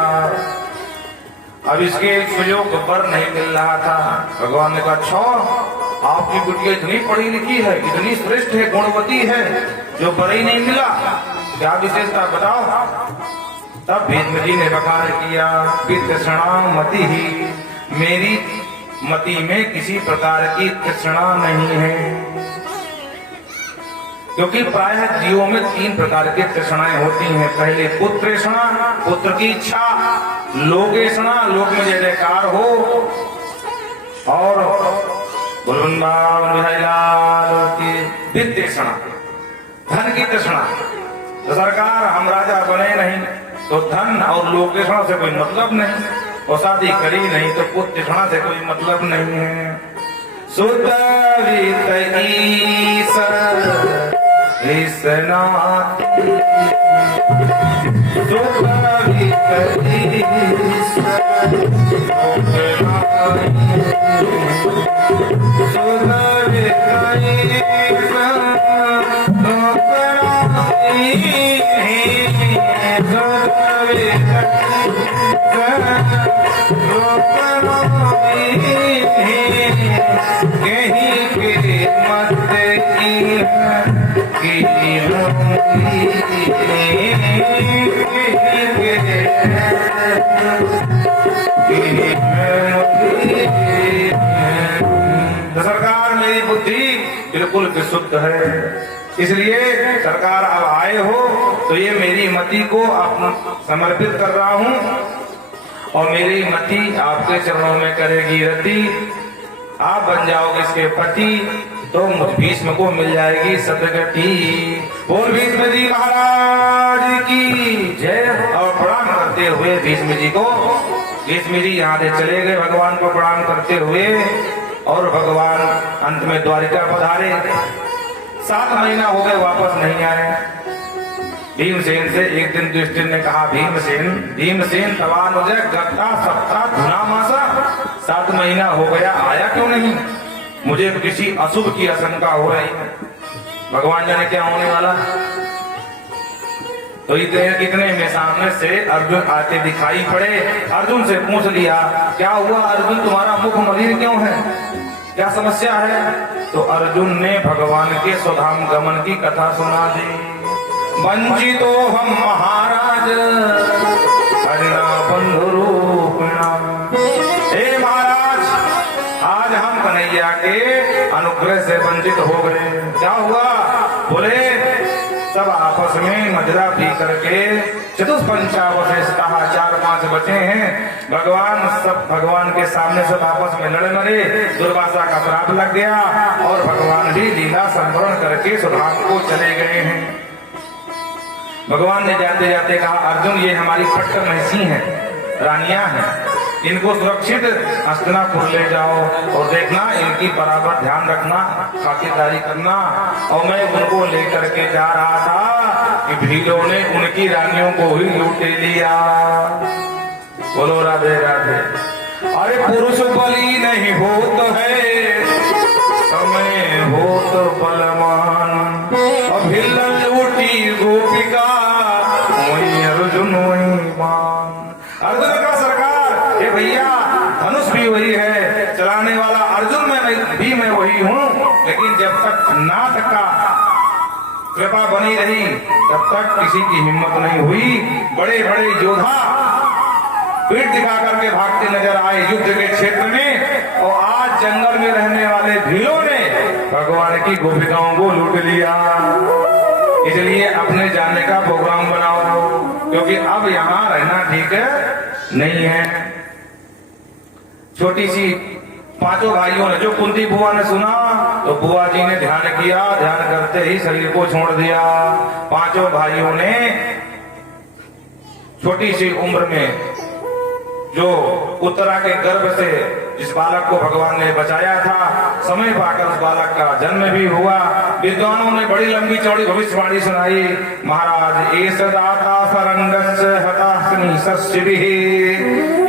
अब इसके सुयोग पर नहीं मिल रहा था। भगवान ने कहा, अच्छा आपकी बिटिया इतनी पढ़ी लिखी है, इतनी श्रेष्ठ है, गुणवती है, जो पर ही नहीं मिला, क्या विशेषता बताओ। तब भीष्म जी ने बखान किया, वितृष्णा मति ही, मेरी मति में किसी प्रकार की तृष्णा नहीं है। क्योंकि प्रायः जीवों में 3 प्रकार की तृष्णाएं होती हैं। पहले पुत्रेषणा, पुत्र की इच्छा, लोकेषणा, लोक में जय जयकार हो, और वित्तेषणा, धन की तृष्णा। तो सरकार हम राजा बने नहीं तो धन और लोकेषणा से कोई मतलब नहीं, और शादी करी नहीं तो पुत्रेषणा से कोई मतलब नहीं है। सुत वित्त ईश्वर विश्वनाथ तो सरकार मेरी बुद्धि बिल्कुल विशुद्ध है, इसलिए सरकार अब आए हो तो ये मेरी मति को आप समर्पित कर रहा हूँ, और मेरी मति आपके चरणों में करेगी रति। आप बन जाओगे इसके पति, तो मुझ भीष्म को मिल जाएगी सदगति। बोल भीष्म जी महाराज की जय। और प्रणाम करते हुए भीष्म जी को, भीष्म जी यहाँ से चले गए भगवान को प्रणाम करते हुए, और भगवान अंत में द्वारिका पधारे। 7 महीना हो गए वापस नहीं आए। भीमसेन से एक दिन युधिष्ठिर ने कहा, भीमसेन तवान हो जाए गत्ता सप्ताह धुना मासा, 7 महीना हो गया आया क्यों नहीं? मुझे किसी अशुभ की आशंका हो रही है, भगवान जाने क्या होने वाला। तो इतने में सामने से अर्जुन आते दिखाई पड़े। अर्जुन से पूछ लिया, क्या हुआ अर्जुन, तुम्हारा मुख मलिन क्यों है, क्या समस्या है? तो अर्जुन ने भगवान के स्वधाम गमन की कथा सुना दी। वंचितो हम महाराज हरिना बंधु रूपिणा। हे महाराज, आज हम कन्हैया के अनुग्रह से वंचित हो गए। क्या हुआ? बोले सब आपस में मदिरा पी करके चतुष्पंचावशेषतः 4-5 बचे हैं। भगवान के सामने सब आपस में लड़े मरे। दुर्वासा का श्राप लग गया और भगवान भी लीला संवरण करके सुधाम को चले गए हैं। भगवान ने जाते जाते कहा, अर्जुन ये हमारी पट्ट महसी हैं, रानियां हैं, इनको सुरक्षित हस्तिनापुर ले जाओ और देखना इनकी बराबर ध्यान रखना, खातिरदारी करना। और मैं उनको लेकर के जा रहा था कि भीलों ने उनकी रानियों को ही लूटे लिया। बोलो राधे राधे। अरे पुरुष बली नहीं हो तो है, समय हो तो बलवान, अभिल लूटी गोपिका, वही अर्जुन वही मान। अर्जुन का सरकार, ये भैया धनुष भी वही है, चलाने वाला अर्जुन मैं वही हूँ, लेकिन जब तक नाथ का कृपा बनी रही तब तक किसी की हिम्मत नहीं हुई। बड़े बड़े योद्धा पीठ दिखा करके भागते नजर आए युद्ध के क्षेत्र में, और आज जंगल में रहने वाले भीलों ने भगवान की गोपिकाओं को लूट लिया। इसलिए अपने जाने का प्रोग्राम बनाओ, क्योंकि अब यहाँ रहना ठीक नहीं है। छोटी सी पांचों भाइयों ने, जो कुंती बुआ ने सुना तो बुआ जी ने ध्यान किया, ध्यान करते ही शरीर को छोड़ दिया। पांचों भाइयों ने छोटी सी उम्र में जो उत्तरा के गर्भ से जिस बालक को भगवान ने बचाया था, समय पाकर उस बालक का जन्म भी हुआ। विद्वानों ने बड़ी लंबी चौड़ी भविष्यवाणी सुनाई। महाराज एष दाता सरंगस्य हतास्मि सस्यभिः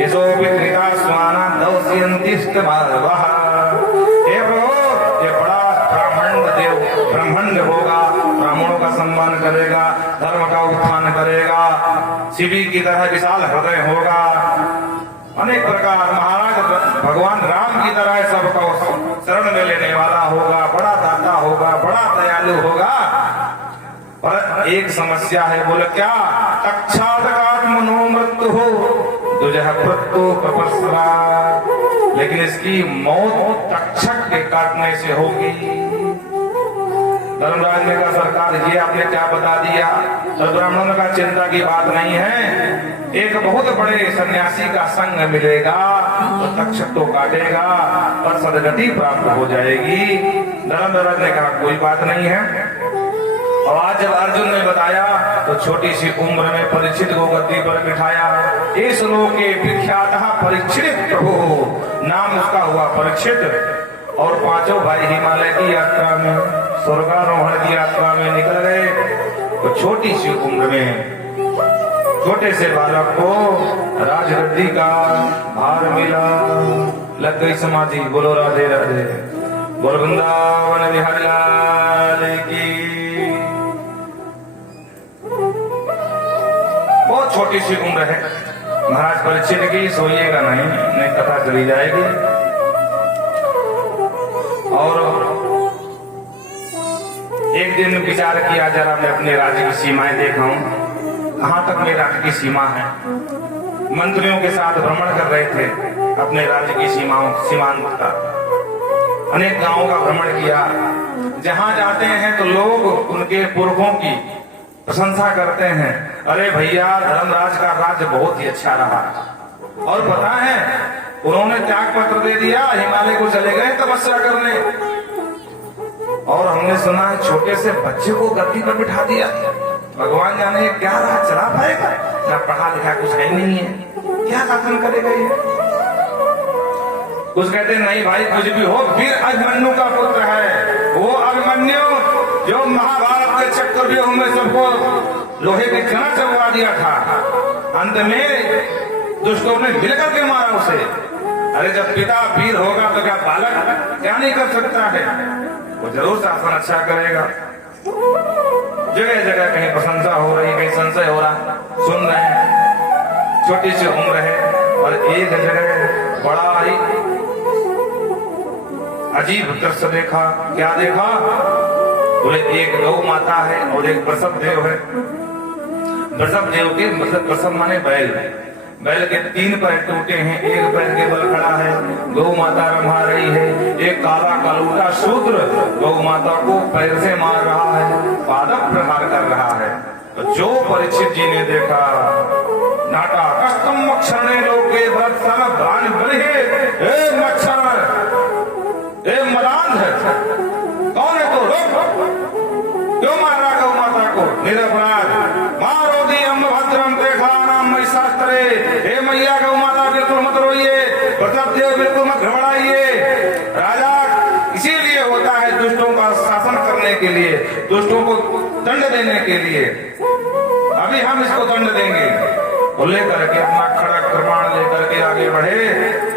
यशो विकृता स्वाना दौस्यन्तिष्ट माधवः। हे प्रभु, ये बड़ा ब्रह्मांड होगा, ब्राह्मणों का सम्मान करेगा, धर्म का उत्थान करेगा, शिवी की तरह विशाल हृदय होगा, अनेक प्रकार महाराज भगवान राम की तरह सबका शरण में लेने वाला होगा, बड़ा दाता होगा, बड़ा दयालु होगा। पर एक समस्या है। बोले क्या? तक्षात मनोमृत्यु हो दुजह प्रत्यो प्रपस्रा, लेकिन इसकी मौत तक्षक के काटने से होगी। धर्मराज ने कहा, सरकार ये आपने क्या बता दिया? तो ब्राह्मणों का चिंता की बात नहीं है, एक बहुत बड़े सन्यासी का संग मिलेगा तो तक्षक तो काटेगा पर सदगति प्राप्त हो जाएगी। धर्मराज ने कहा कोई बात नहीं है। और आज जब अर्जुन ने बताया तो छोटी सी उम्र में परीक्षित को गद्दी पर बिठाया। इस लोक के विख्यात परीक्षित प्रभु, नाम उसका हुआ परीक्षित। और पांचों भाई हिमालय की यात्रा में, स्वर्गारोहण की यात्रा में निकल गए। तो छोटी सी उम्र में छोटे से बालक को राजगद्दी का भार मिला, लग गई समाधि। बोलो राधे राधे, बोल वृंदावन बिहारी लाल की। बहुत छोटी सी उम्र है महाराज परीक्षित की, सोइएगा नहीं कथा चली जाएगी। और एक दिन विचार किया, जरा मैं अपने राज्य की सीमाएं देखा हूं, कहां तक मेरे राज्य की सीमा है। मंत्रियों के साथ भ्रमण कर रहे थे अपने राज्य की सीमांत का। अनेक गांवों का भ्रमण किया। जहां जाते हैं तो लोग उनके पुरखों की प्रशंसा करते हैं, अरे भैया धर्मराज का राज्य बहुत ही अच्छा रहा। और पता है उन्होंने त्याग पत्र दे दिया, हिमालय को चले गए तपस्या करने। और हमने सुना है छोटे से बच्चे को गद्दी पर बिठा दिया। भगवान जाने क्या राह चला पाएगा, ना पढ़ा लिखा कुछ है नहीं है, क्या शासन करेगा ये। कुछ कहते नहीं भाई कुछ भी हो, फिर अभिमन्यु का पुत्र है वो अभिमन्यु जो महाभारत के चक्रव्यूह में सबको लोहे की चना चबवा दिया था। अंत में दुष्टों ने मिलकर के मारा उसे। अरे जब पिता वीर होगा तो क्या बालक क्या नहीं कर सकता है, वो जरूर शासन अच्छा करेगा। जगह जगह कहीं प्रशंसा हो रही, कहीं संशय हो रहा, सुन रहे हैं। छोटी सी उम्र है और एक जगह बड़ा ही अजीब दृश्य देखा। क्या देखा? बोले एक गौ माता है और एक प्रसव देव है। प्रसव देव के मतलब प्रसव माने बैल, बैल के 3 पैर टूटे हैं, एक पैर के बल खड़ा है। गौ माता रंभा रही है। एक काला कलूटा शूद्र गौ माता को पैर से मार रहा है, पादप प्रहार कर रहा है। तो जो परीक्षित जी ने देखा, नाटा कष्टम मक्षरणे लोके वत्सल प्राण बलिहे। ए मच्छर, ए मदान है, कौन है तो रोक, क्यों मार रहा गौ माता को? निरपराध, मार दुष्टों को दंड देने के लिए अभी हम इसको दंड देंगे। वो लेकर के अपना खड़ग प्रमाण लेकर के आगे बढ़े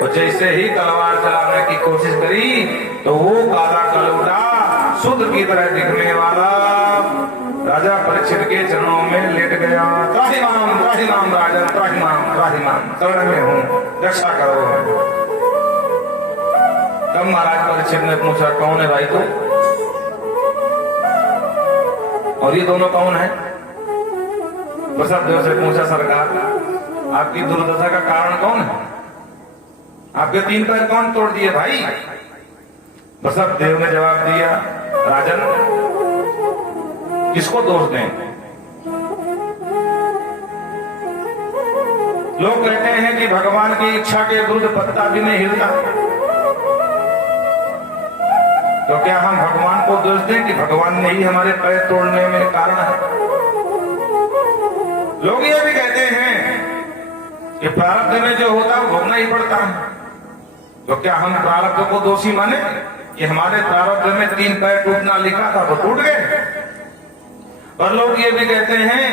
और जैसे ही तलवार चलाने की कोशिश करी तो वो काला कलूटा शुद्ध की तरह दिखने वाला राजा परीक्षित के चरणों में लेट गया। त्राहिमाम त्राहिमाम राजन त्राहिमाम त्राहिमाम, शरण में हूँ, रक्षा करो। तब महाराज परीक्षित ने पूछा, कौन है भाई तू? और ये दोनों कौन है? वृषभदेव से पूछा, सरकार आपकी दुर्दशा का कारण कौन है? आपके 3 पैर कौन तोड़ दिए भाई? वृषभदेव ने जवाब दिया, राजन किसको दोष दें? लोग कहते हैं कि भगवान की इच्छा के विरुद्ध पत्ता भी नहीं हिलता, तो क्या हम भगवान को दोष दें कि भगवान ने ही हमारे पैर तोड़ने में कारण है? लोग ये भी कहते हैं कि प्रारब्ध में जो होता है भोगना ही पड़ता है, तो क्या हम प्रारब्ध को दोषी माने कि हमारे प्रारब्ध में 3 पैर टूटना लिखा था तो टूट गए? और लोग ये भी कहते हैं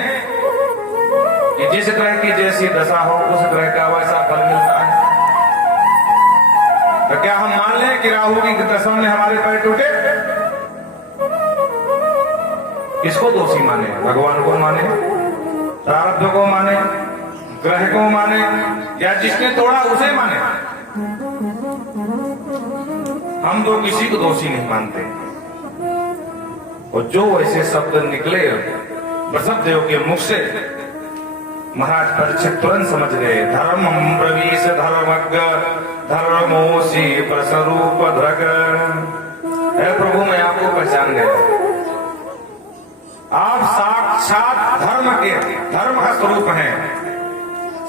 कि जिस ग्रह की जैसी दशा हो उस ग्रह का वैसा फल मिलता है, तो क्या हम मान लें कि राहु की दशा में हमारे पैर टूटे? किसको दोषी माने? भगवान को माने, प्रारब्ध को माने, ग्रह को माने, या जिसने तोड़ा उसे माने? हम तो किसी को दोषी नहीं मानते। और जो ऐसे शब्द निकले वृषभदेव के मुख से, महाराज परीक्षित तुरंत समझ गए, धर्मं ब्रवीष धर्मज्ञ धर्मोसी प्रसरूप धृग। हे प्रभु, मैं आपको पहचान गया, आप साक्षात धर्म का स्वरूप हैं।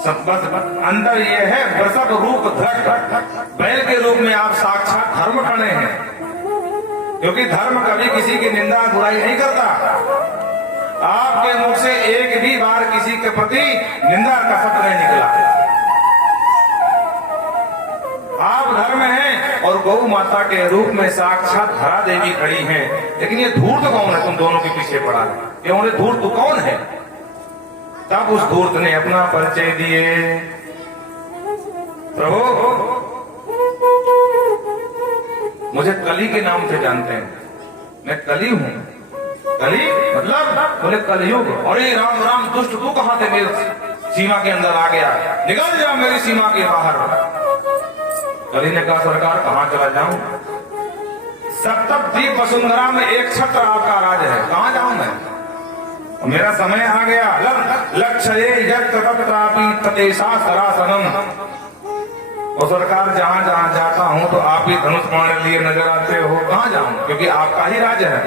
सब बस अंदर ये है वृषभ रूप धृग, बैल के रूप में आप साक्षात धर्म खड़े हैं, क्योंकि धर्म कभी किसी की निंदा बुराई नहीं करता। आपके मुख से एक भी बार किसी के प्रति निंदा का शब्द नहीं निकला। आप धर्म हैं और गौ माता के रूप में साक्षात धरा देवी खड़ी हैं। लेकिन ये धूर्त कौन है? तुम दोनों के पीछे पड़ा है, ये बोले धूर्त कौन है? तब उस धूर्त ने अपना परिचय दिए, प्रभु मुझे कली के नाम से जानते हैं, मैं कली हूं। कली मतलब? बोले कलयुग। अरे राम राम, दुष्ट तू कहां से मेरी सीमा के अंदर आ गया? निकल जा मेरी सीमा के बाहर। कली ने कहा, सरकार कहां चला जाऊं? सप्तद्वीप वसुंधरा में एक छत्र आपका राज है, कहां जाऊं मैं? मेरा समय आ गया। लक्ष्य ततेषा सरासनम। और सरकार जहां जहां जाता हूं तो आप ही धनुष बाण लिए नजर आते हो, कहां जाऊं? क्योंकि आपका ही राज्य है,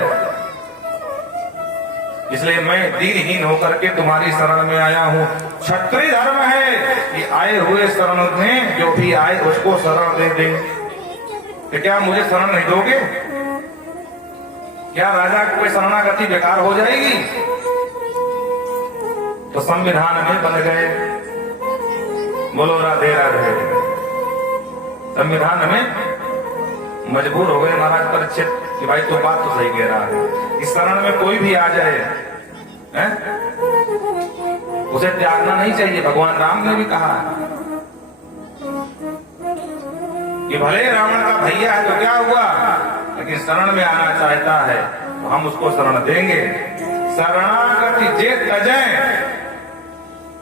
इसलिए मैं दीनहीन होकर के तुम्हारी शरण में आया हूं। क्षत्रिय धर्म है कि आए हुए शरण में जो भी आए उसको शरण दे दे। तो क्या मुझे शरण नहीं दोगे? क्या राजा कोई शरणागति बेकार हो जाएगी? तो संविधान में बन गए, बोलो राधे राधे। संविधान में मजबूर हो गए महाराज परीक्षित कि भाई तो बात तो सही कह रहा है, इस शरण में कोई भी आ जाए है? उसे त्यागना नहीं चाहिए। भगवान राम ने भी कहा कि भले रावण का भैया है तो क्या हुआ, लेकिन शरण में आना चाहता है तो हम उसको शरण देंगे। शरणागति जे तजय,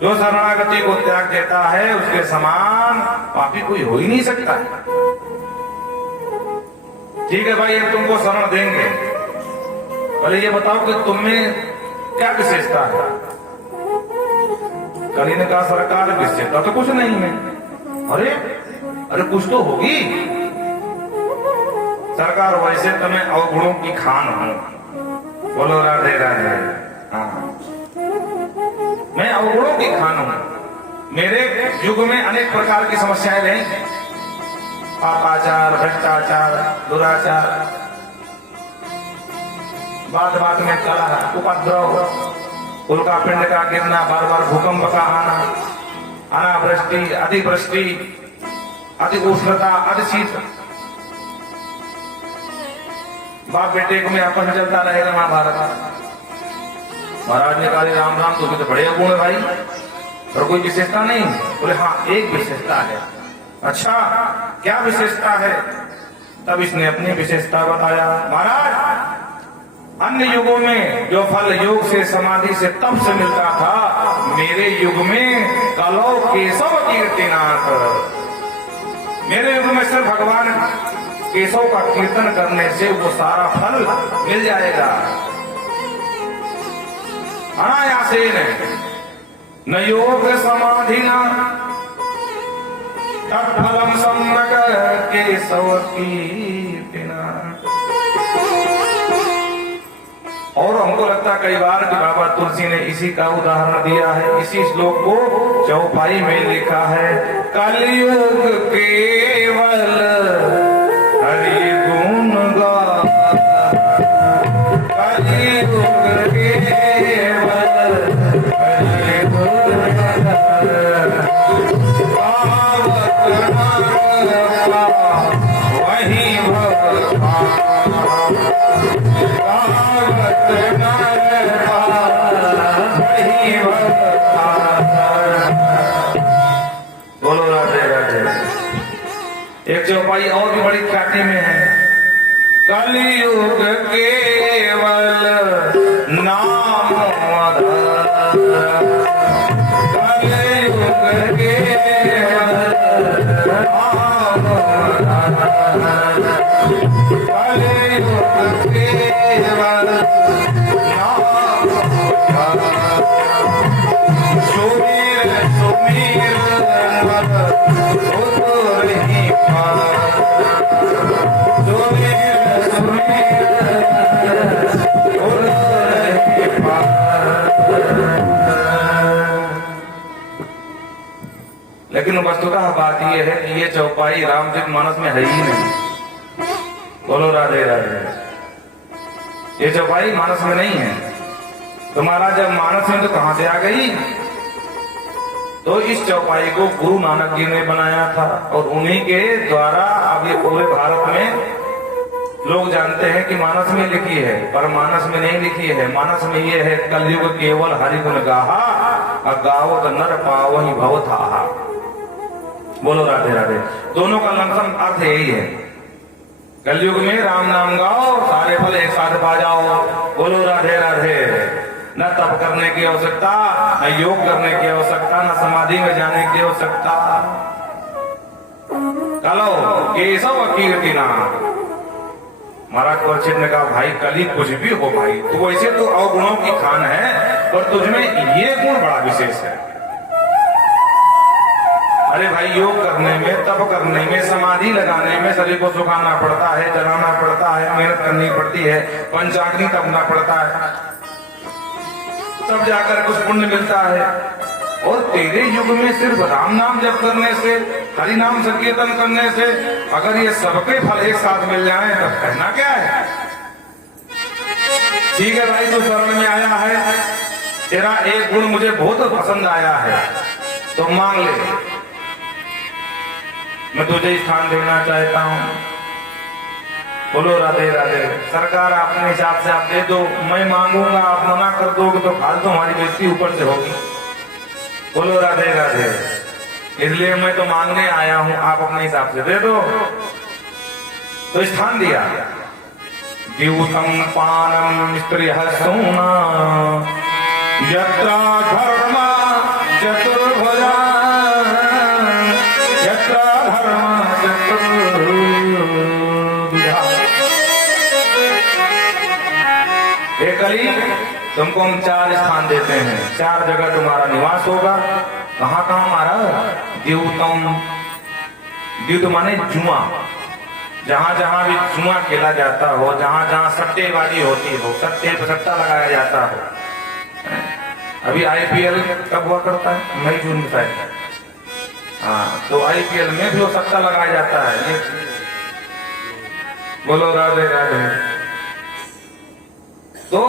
जो शरणागति को त्याग देता है उसके समान पापी कोई हो ही नहीं सकता। ठीक है भाई, तुमको शरण देंगे, पहले ये बताओ कि तुममें क्या विशेषता है? कली ने कहा, सरकार विशेषता तो कुछ नहीं है। अरे कुछ तो होगी सरकार, वैसे तो मैं अवगुणों की खान हूं। बोलो राधे राधे। हाँ, मैं अवगुणों की खान हूं। मेरे युग में अनेक प्रकार की समस्याएं रही, पापाचार, भ्रष्टाचार, दुराचार, बात बात में कलह, उपद्रव, उल्का पिंड का गिरना, बार बार भूकंप का आना, अनावृष्टि, अतिवृष्टि, अति उष्णता, अति शीत, बाप बेटे को में आपस में चलता रहेगा महाभारत। महाराज ने कहा राम राम तो भी तो बड़े गुण है भाई, और कोई विशेषता नहीं? बोले हाँ एक विशेषता है। अच्छा क्या विशेषता है? तब इसने अपनी विशेषता बताया। महाराज अन्य युगों में जो फल योग से समाधि से तप से मिलता था, मेरे युग में कलौ केशव कीर्तिनाथ, मेरे युग में सिर्फ भगवान केशव का कीर्तन करने से वो सारा फल मिल जाएगा अनायासेन। न योग समाधि न तत्फलम सम्यक केशव कीर्तिनाथ। और हमको लगता है कई बार कि बाबा तुलसी ने इसी का उदाहरण दिया है। इसी श्लोक को चौपाई में लिखा है, कलयुग केवल हरि गुण गा, कलयुग केवल हरि गुण गा, वही भगवान बोलो राधे राधे। एक चौपाई और भी बड़ी ख्याति में है, कलयुग केवल नाम आधार, कलयुग केवल नाम आधार, कलयुग केवल नाम आधार। सुमीर सुमीर नर उतर ही पार, सुमीर सुमीर उतर ही पार। लेकिन वस्तुतः बात यह है कि ये चौपाई रामचरितमानस में है ही नहीं। बोलो राधे राधे। ये चौपाई मानस में नहीं है। तो महाराज जब मानस में तो कहां से आ गई? तो इस चौपाई को गुरु नानक जी ने बनाया था, और उन्हीं के द्वारा अब ये पूरे भारत में लोग जानते हैं कि मानस में लिखी है, पर मानस में नहीं लिखी है। मानस में ये है, कलयुग केवल हरि गुण गाहा, गावत नर पावहि भवथाहा। बोलो राधे राधे। दोनों का लमसम अर्थ यही है, कलयुग में राम नाम गाओ, सारे फल एक साथ पा जाओ। बोलो राधे राधे। न तप करने की आवश्यकता, न योग करने की आवश्यकता, न समाधि में जाने की आवश्यकता। कलो केशव कीर्तिनाथ। महाराज परीक्षित ने कहा भाई कली कुछ भी हो भाई, तू वैसे तो अवगुणों की खान है, पर तुझमें ये गुण बड़ा विशेष है। अरे भाई योग करने में, तप करने में, समाधि लगाने में शरीर को सुखाना पड़ता है, जलाना पड़ता है, मेहनत करनी पड़ती है, पंचाग्नि तपना पड़ता है, तब जाकर कुछ पुण्य मिलता है। और तेरे युग में सिर्फ राम नाम जप करने से, हरि नाम संकीर्तन करने से अगर ये सबके फल एक साथ मिल जाएं तो कहना क्या है? ठीक है भाई, तू शरण में आया है, तेरा एक गुण मुझे बहुत पसंद आया है, तो मांग ले, मैं तुझे स्थान देना चाहता हूं। बोलो राधे राधे। सरकार अपने हिसाब से आप दे दो, मैं मांगूंगा, आप मना कर दोगे तो फालतू हमारी बेइज्जती ऊपर से होगी। बोलो राधे राधे। इसलिए मैं तो मांगने आया हूं, आप अपने हिसाब से दे दो। तो स्थान दिया। द्यूतम पानम स्त्रियः सोना यत्रा धर्म चतुर्भुजा, यत्रा धर्म चतुर्भुजा। कली तुमको हम 4 स्थान देते हैं, 4 जगह तुम्हारा निवास होगा। कहाँ कहाँ हमारा? द्यूतम, द्यूत माने जुआ, जहां जहां भी जुआ खेला जाता हो, जहां जहां सट्टेबाजी होती हो, सट्टे पर सट्टा लगाया जाता हो। अभी आईपीएल कब हुआ करता है? मई जून में शायद। हाँ, तो आईपीएल में भी वो सट्टा लगाया जाता है। बोलो राधे राधे। तो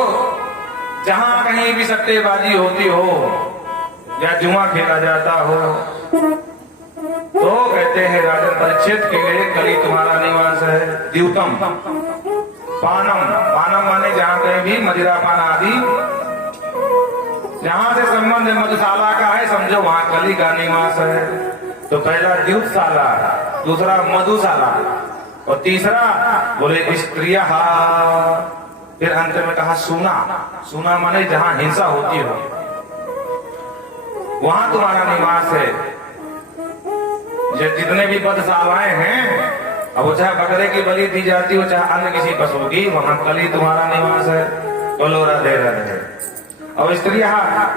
जहां कहीं भी सट्टेबाजी होती हो या जुआ खेला जाता हो, तो कहते हैं राजन परीक्षित के लिए कली तुम्हारा निवास है। द्यूतम पानम, पानम माने जहां कहीं भी मदिरा पान आदि जहां से संबंध मधुशाला का है, समझो वहां कली का निवास है। तो पहला द्युतशाला, दूसरा मधुशाला और तीसरा बोले स्त्रिया। फिर अंत में कहा सूना, सूना माने जहां हिंसा होती हो वहां तुम्हारा निवास है। जितने भी पदशालाएं हैं, अब वो चाहे बकरे की बलि दी जाती हो चाहे अन्य किसी पशु की, वहां कली तुम्हारा निवास है। बोलो राधे राधे। और स्त्रियां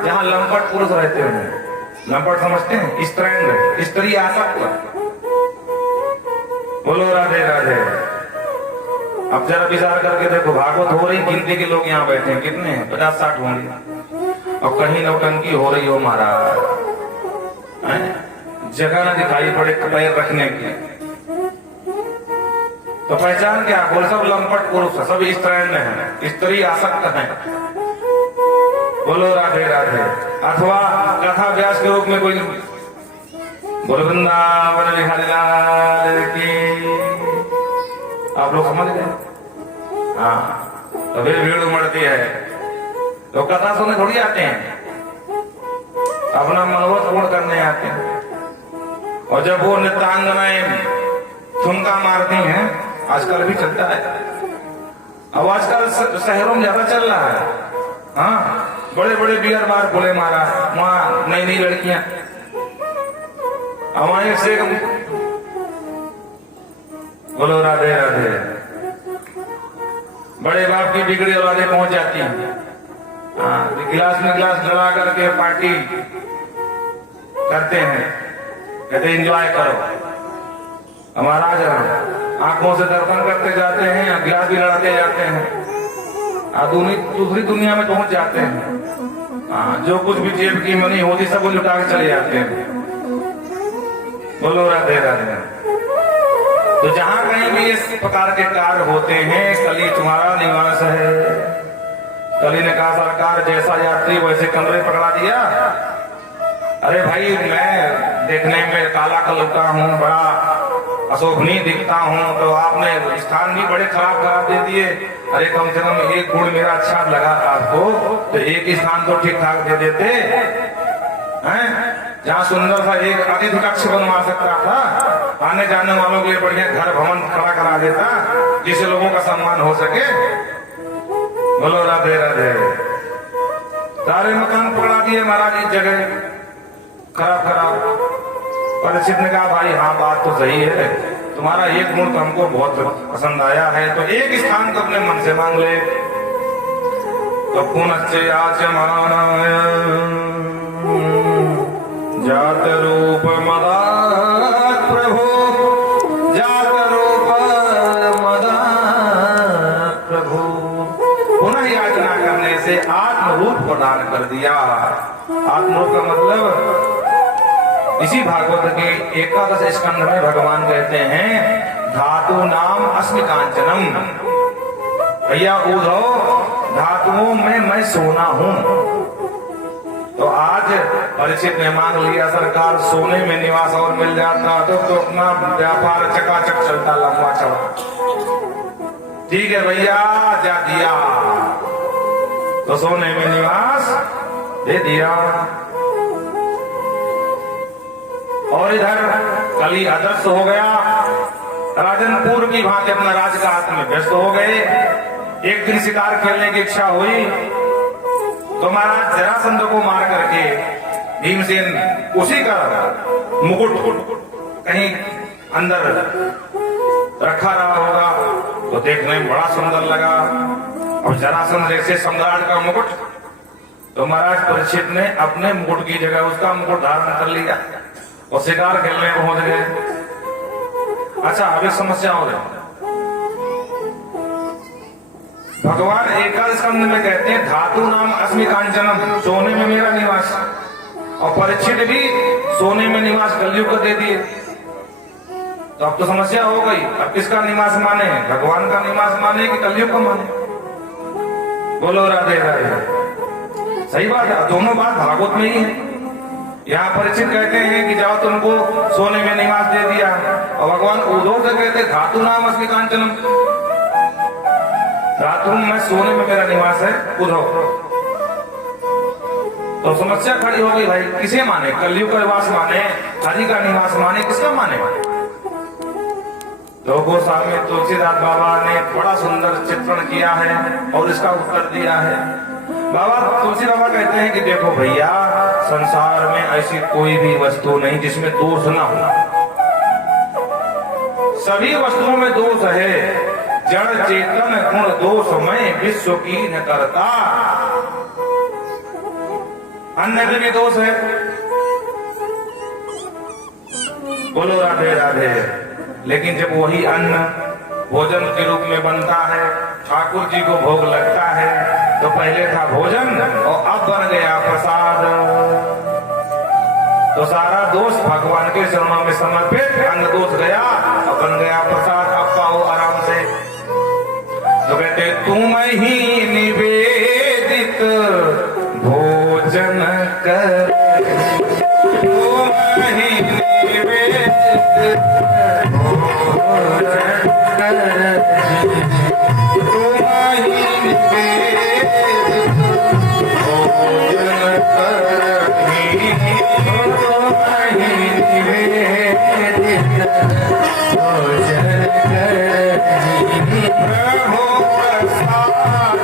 जहां लंपट पुरुष रहते हैं, लंपट समझते हैं, स्त्रैंग, स्त्री आसक्त। बोलो राधे राधे। अब जरा विचार करके देखो, भागवत हो रही, गिनती के लोग यहाँ बैठे हैं, कितने हैं? 50-60 होंगे। और कहीं नौटंकी हो रही हो महाराज, जगह ना दिखाई पड़े पैर रखने की, तो पहचान क्या? बोल सब लंपट पुरुष, सब स्त्रैण है, स्त्री आसक्त है। बोलो राधे राधे। अथवा कथा व्यास के रूप में कोई बोल वृंदावन बिहारी लाल की, आप लोग समझ गए? हाँ, तो फिर भीड़ उमड़ती है। तो कथा सुनने थोड़ी आते हैं, अपना मनोरथ पूर्ण करने आते हैं। और जब वो नृत्यांगनाएं ठुमका मारती हैं, आजकल भी चलता है, अब आजकल शहरों में ज्यादा चल रहा है। हाँ, बड़े बड़े बियर बार खोले मारा, वहां नई नई लड़कियां, हमारे से बोलो राधे राधे। बड़े बाप की बिगड़ी औलादें पहुंच जाती हैं। हाँ, गिलास में गिलास लगा करके पार्टी करते हैं, कहते एंजॉय करो। हमारा आंखों से दर्पण करते जाते हैं, गिलास भी लड़ाते जाते हैं, दूसरी दुनिया में पहुंच जाते हैं। जो कुछ भी जेब की मनी होती सब वो लुटा के चले जाते हैं। बोलो राधे राधे। तो जहां कहीं भी इस प्रकार के कार्य होते हैं, कली तुम्हारा निवास है। कली ने कहा सरकार जैसा यात्री वैसे कमरे पकड़ा दिया। अरे भाई, मैं देखने में काला कलुका हूँ, बड़ा अशोभनीय दिखता हूँ, तो आपने स्थान भी बड़े खराब खराब दे दिए। अरे कम से कम एक गुण मेरा अच्छा लगा आपको, तो एक स्थान तो ठीक ठाक दे देते हैं। जहाँ सुंदर सा एक अतिथि कक्ष बनवा सकता था, आने जाने वालों के लिए बढ़िया घर भवन खड़ा करा देता, जिससे लोगों का सम्मान हो सके। बोलो राधे राधे। सारे मकान पकड़ा दिए महाराज, इस जगह खराब खराब। परीक्षित ने कहा भाई हाँ बात तो सही है, तुम्हारा एक गुण तो हमको बहुत पसंद आया है, तो एक स्थान तो अपने मन से मांग ले। तो पुनश्च आचमनाय जात रूप मदात् प्रभु, जात रूप मदात् प्रभु। पुनः याचना करने से आत्मरूप प्रदान कर दिया। आत्मरूप का मतलब इसी भागवत के 11 स्कंध में भगवान कहते हैं धातु नाम अस्मि कांचनम। भैया उद्धव, धातुओं में मैं सोना हूं। तो आज परीक्षित ने मांग लिया सरकार सोने में निवास और मिल जाता तो अपना व्यापार चकाचक चलता लंबा चौड़ा। ठीक है भैया, जा दिया तो सोने में निवास दे दिया। और इधर कली अदृश्य हो गया। राजन पूर्व की भांति अपना राजकाज में व्यस्त हो गए। एक दिन शिकार खेलने की इच्छा हुई तो महाराज जरासंध को मार करके भीमसेन उसी का मुकुट कहीं अंदर रखा रहा होगा, तो देखने में बड़ा सुंदर लगा। और जरासंध जैसे सम्राट का मुकुट, तो महाराज परीक्षित ने अपने मुकुट की जगह उसका मुकुट धारण कर लिया और शिकार खेलने पहुंच गए। अच्छा, अभी समस्या हो रही। भगवान 11 स्कंध में कहते हैं धातु नाम अस्मि कांचनम, सोने में मेरा निवास। और परीक्षित भी सोने में निवास कलयुग को दे दिए। तो अब तो समस्या हो गई, अब किसका निवास माने? भगवान का निवास माने कि कलयुग का माने? बोलो राधे राधे। सही बात है, दोनों बात भागवत में ही है। यहाँ परीक्षित कहते हैं कि जाओ तुमको सोने में निवास दे दिया, और भगवान उद्धव से कहते धातु नाम अस्मि कांचनम। बाथरूम में सोने में मेरा निवास है, उधो। तो समस्या खड़ी हो गई, भाई किसे माने? कलयुग का निवास माने, हरि का निवास माने, किसका माने? तो गोस्वामी तुलसीदास बाबा ने बड़ा सुंदर चित्रण किया है और इसका उत्तर दिया है। बाबा तुलसी बाबा कहते हैं कि देखो भैया, संसार में ऐसी कोई भी वस्तु नहीं जिसमें दोष ना हो। सभी वस्तुओं में दोष है। जड़ चेतन गुण दोषमय विश्व की न करता। अन्न में भी दोष है। बोलो राधे राधे। लेकिन जब वही अन्न भोजन के रूप में बनता है, ठाकुर जी को भोग लगता है, तो पहले था भोजन और अब बन गया प्रसाद। तो सारा दोष भगवान के चरणों में समर्पित, अन्न दोष गया और बन गया प्रसाद। अब पाओ आराम से। तो कहते तुम ही निवेदित भोजन कर, तुम ही निवेदित भोजन कर, तुम ही निवेदित भोजन कर, तुम ही निवेदित भोजन कर, प्रभु प्रसाद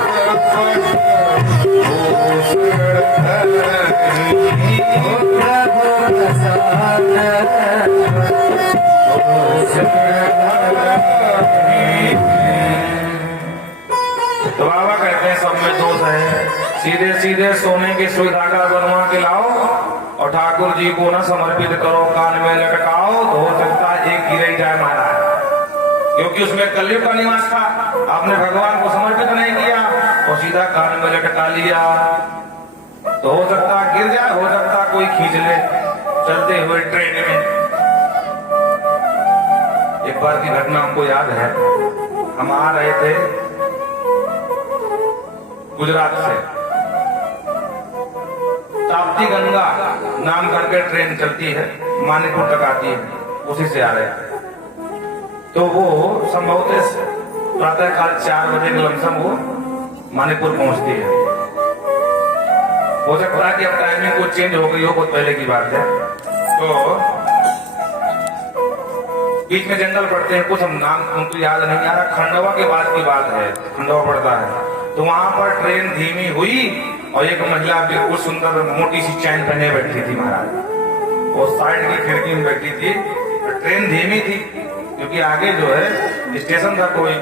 तो बाबा कहते हैं सब में दोष है। सीधे सीधे सोने की सुई धागा बनवा के लाओ और ठाकुर जी को ना समर्पित करो, कान में लटकाओ, तो हो सकता है एक गिर ही जाए महाराज, क्योंकि उसमें कलयुग का निवास था। आपने भगवान को समर्पित नहीं किया और सीधा कान में लटका लिया, तो हो सकता गिर जाए, हो सकता कोई खींच ले चलते हुए ट्रेन में। एक बार की घटना हमको याद है। हम आ रहे थे गुजरात से, ताप्ती गंगा नाम करके ट्रेन चलती है, मानिकपुर तक आती है, उसी से आ रहे थे। तो वो संभवतः प्रातः काल 4 बजे लमसम वो मानिकपुर पहुंचती है। हो सकता है कि अब टाइमिंग कुछ चेंज हो गई हो, बहुत पहले की बात है। तो बीच में जंगल पड़ते हैं, कुछ हम नाम उनको याद नहीं आ रहा, खंडवा के बाद की बात है, खंडवा पड़ता है। तो वहां पर ट्रेन धीमी हुई और एक महिला बिल्कुल सुंदर मोटी सी चैन पहने बैठी थी महाराज, वो साइड की खिड़की में बैठी थी। ट्रेन धीमी थी क्योंकि आगे जो है स्टेशन था कोई।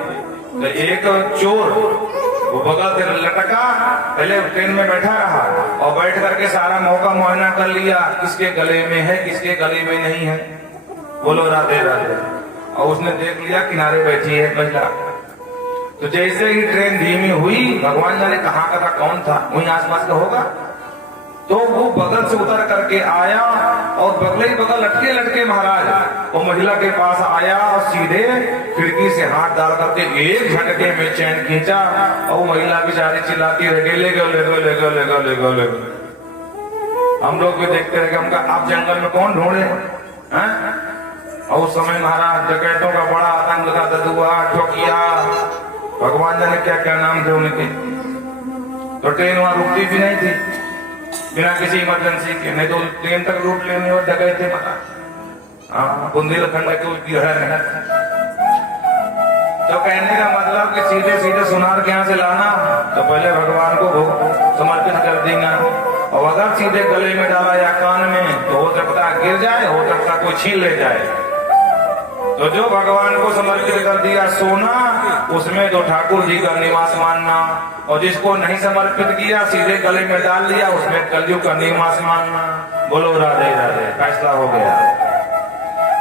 तो एक चोर वो बगल से लटका, पहले ट्रेन में बैठा रहा और बैठ करके सारा मौका मुआयना कर लिया, किसके गले में है किसके गले में नहीं है। बोलो राधे राधे। और उसने देख लिया किनारे बैठी है महिला। तो जैसे ही ट्रेन धीमी हुई, भगवान जाने कहाँ का था, कौन था, वहीं आसपास का होगा, तो वो बगल से उतर करके आया और बगल ही बगल लटके लटके महाराज वो महिला के पास आया और सीधे खिड़की से हाथ डाल करके एक झटके में चैन खींचा और वो महिला बेचारी चिल्लाती रह गई, ले गो ले गो ले गो ले गो ले गो ले गो। हम लोग भी देखते रह गए, हमका आप जंगल में कौन ढूंढे हैं? और उस समय महाराज डकैतों का बड़ा आतंक था, ददुआ ठोकिया, भगवान जाने क्या क्या नाम थे उनके। तो ट्रेन वहां रुकती भी नहीं थी बिना किसी इमरजेंसी के, नहीं तो ट्रेन तक लूट लेने और डकैते महाराज बुंदेलखंड के उसकी है। तो कहने का मतलब कि सीधे सीधे सुनार के यहाँ से लाना, तो पहले भगवान को समर्पित कर देना, और अगर सीधे गले में डाला या कान में तो हो सकता गिर जाए, हो सकता कोई छीन ले जाए। तो जो भगवान को समर्पित कर दिया सोना, उसमें तो ठाकुर जी का निवास मानना, और जिसको नहीं समर्पित किया सीधे गले में डाल लिया, उसमें कलयुग का निवास मानना। बोलो राधे राधे। फैसला हो गया।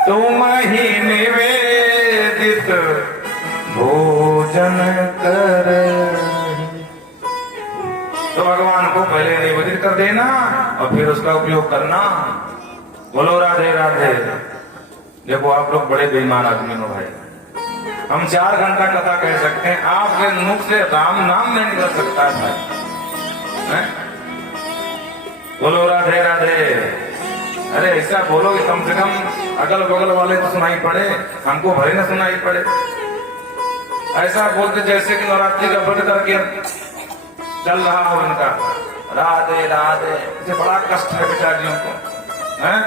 तुम ही निवेदित भोजन कर, तो भगवान को पहले निवेदित कर देना और फिर उसका उपयोग करना। बोलो राधे राधे। देखो आप लोग बड़े बेईमान आदमी हो भाई, हम 4 घंटा कथा कह सकते हैं, आपके मुख से राम नाम नहीं निकल सकता है भाई। बोलो राधे राधे। अरे ऐसा बोलो कि कम से कम अगल बगल वाले तो सुनाई पड़े, हमको भले न सुनाई पड़े। ऐसा बोलते जैसे कि नवरात्रि का व्रत करके चल रहा हो इनका। राधे राधे, इसे बड़ा कष्ट है बेचारियों को, हैं?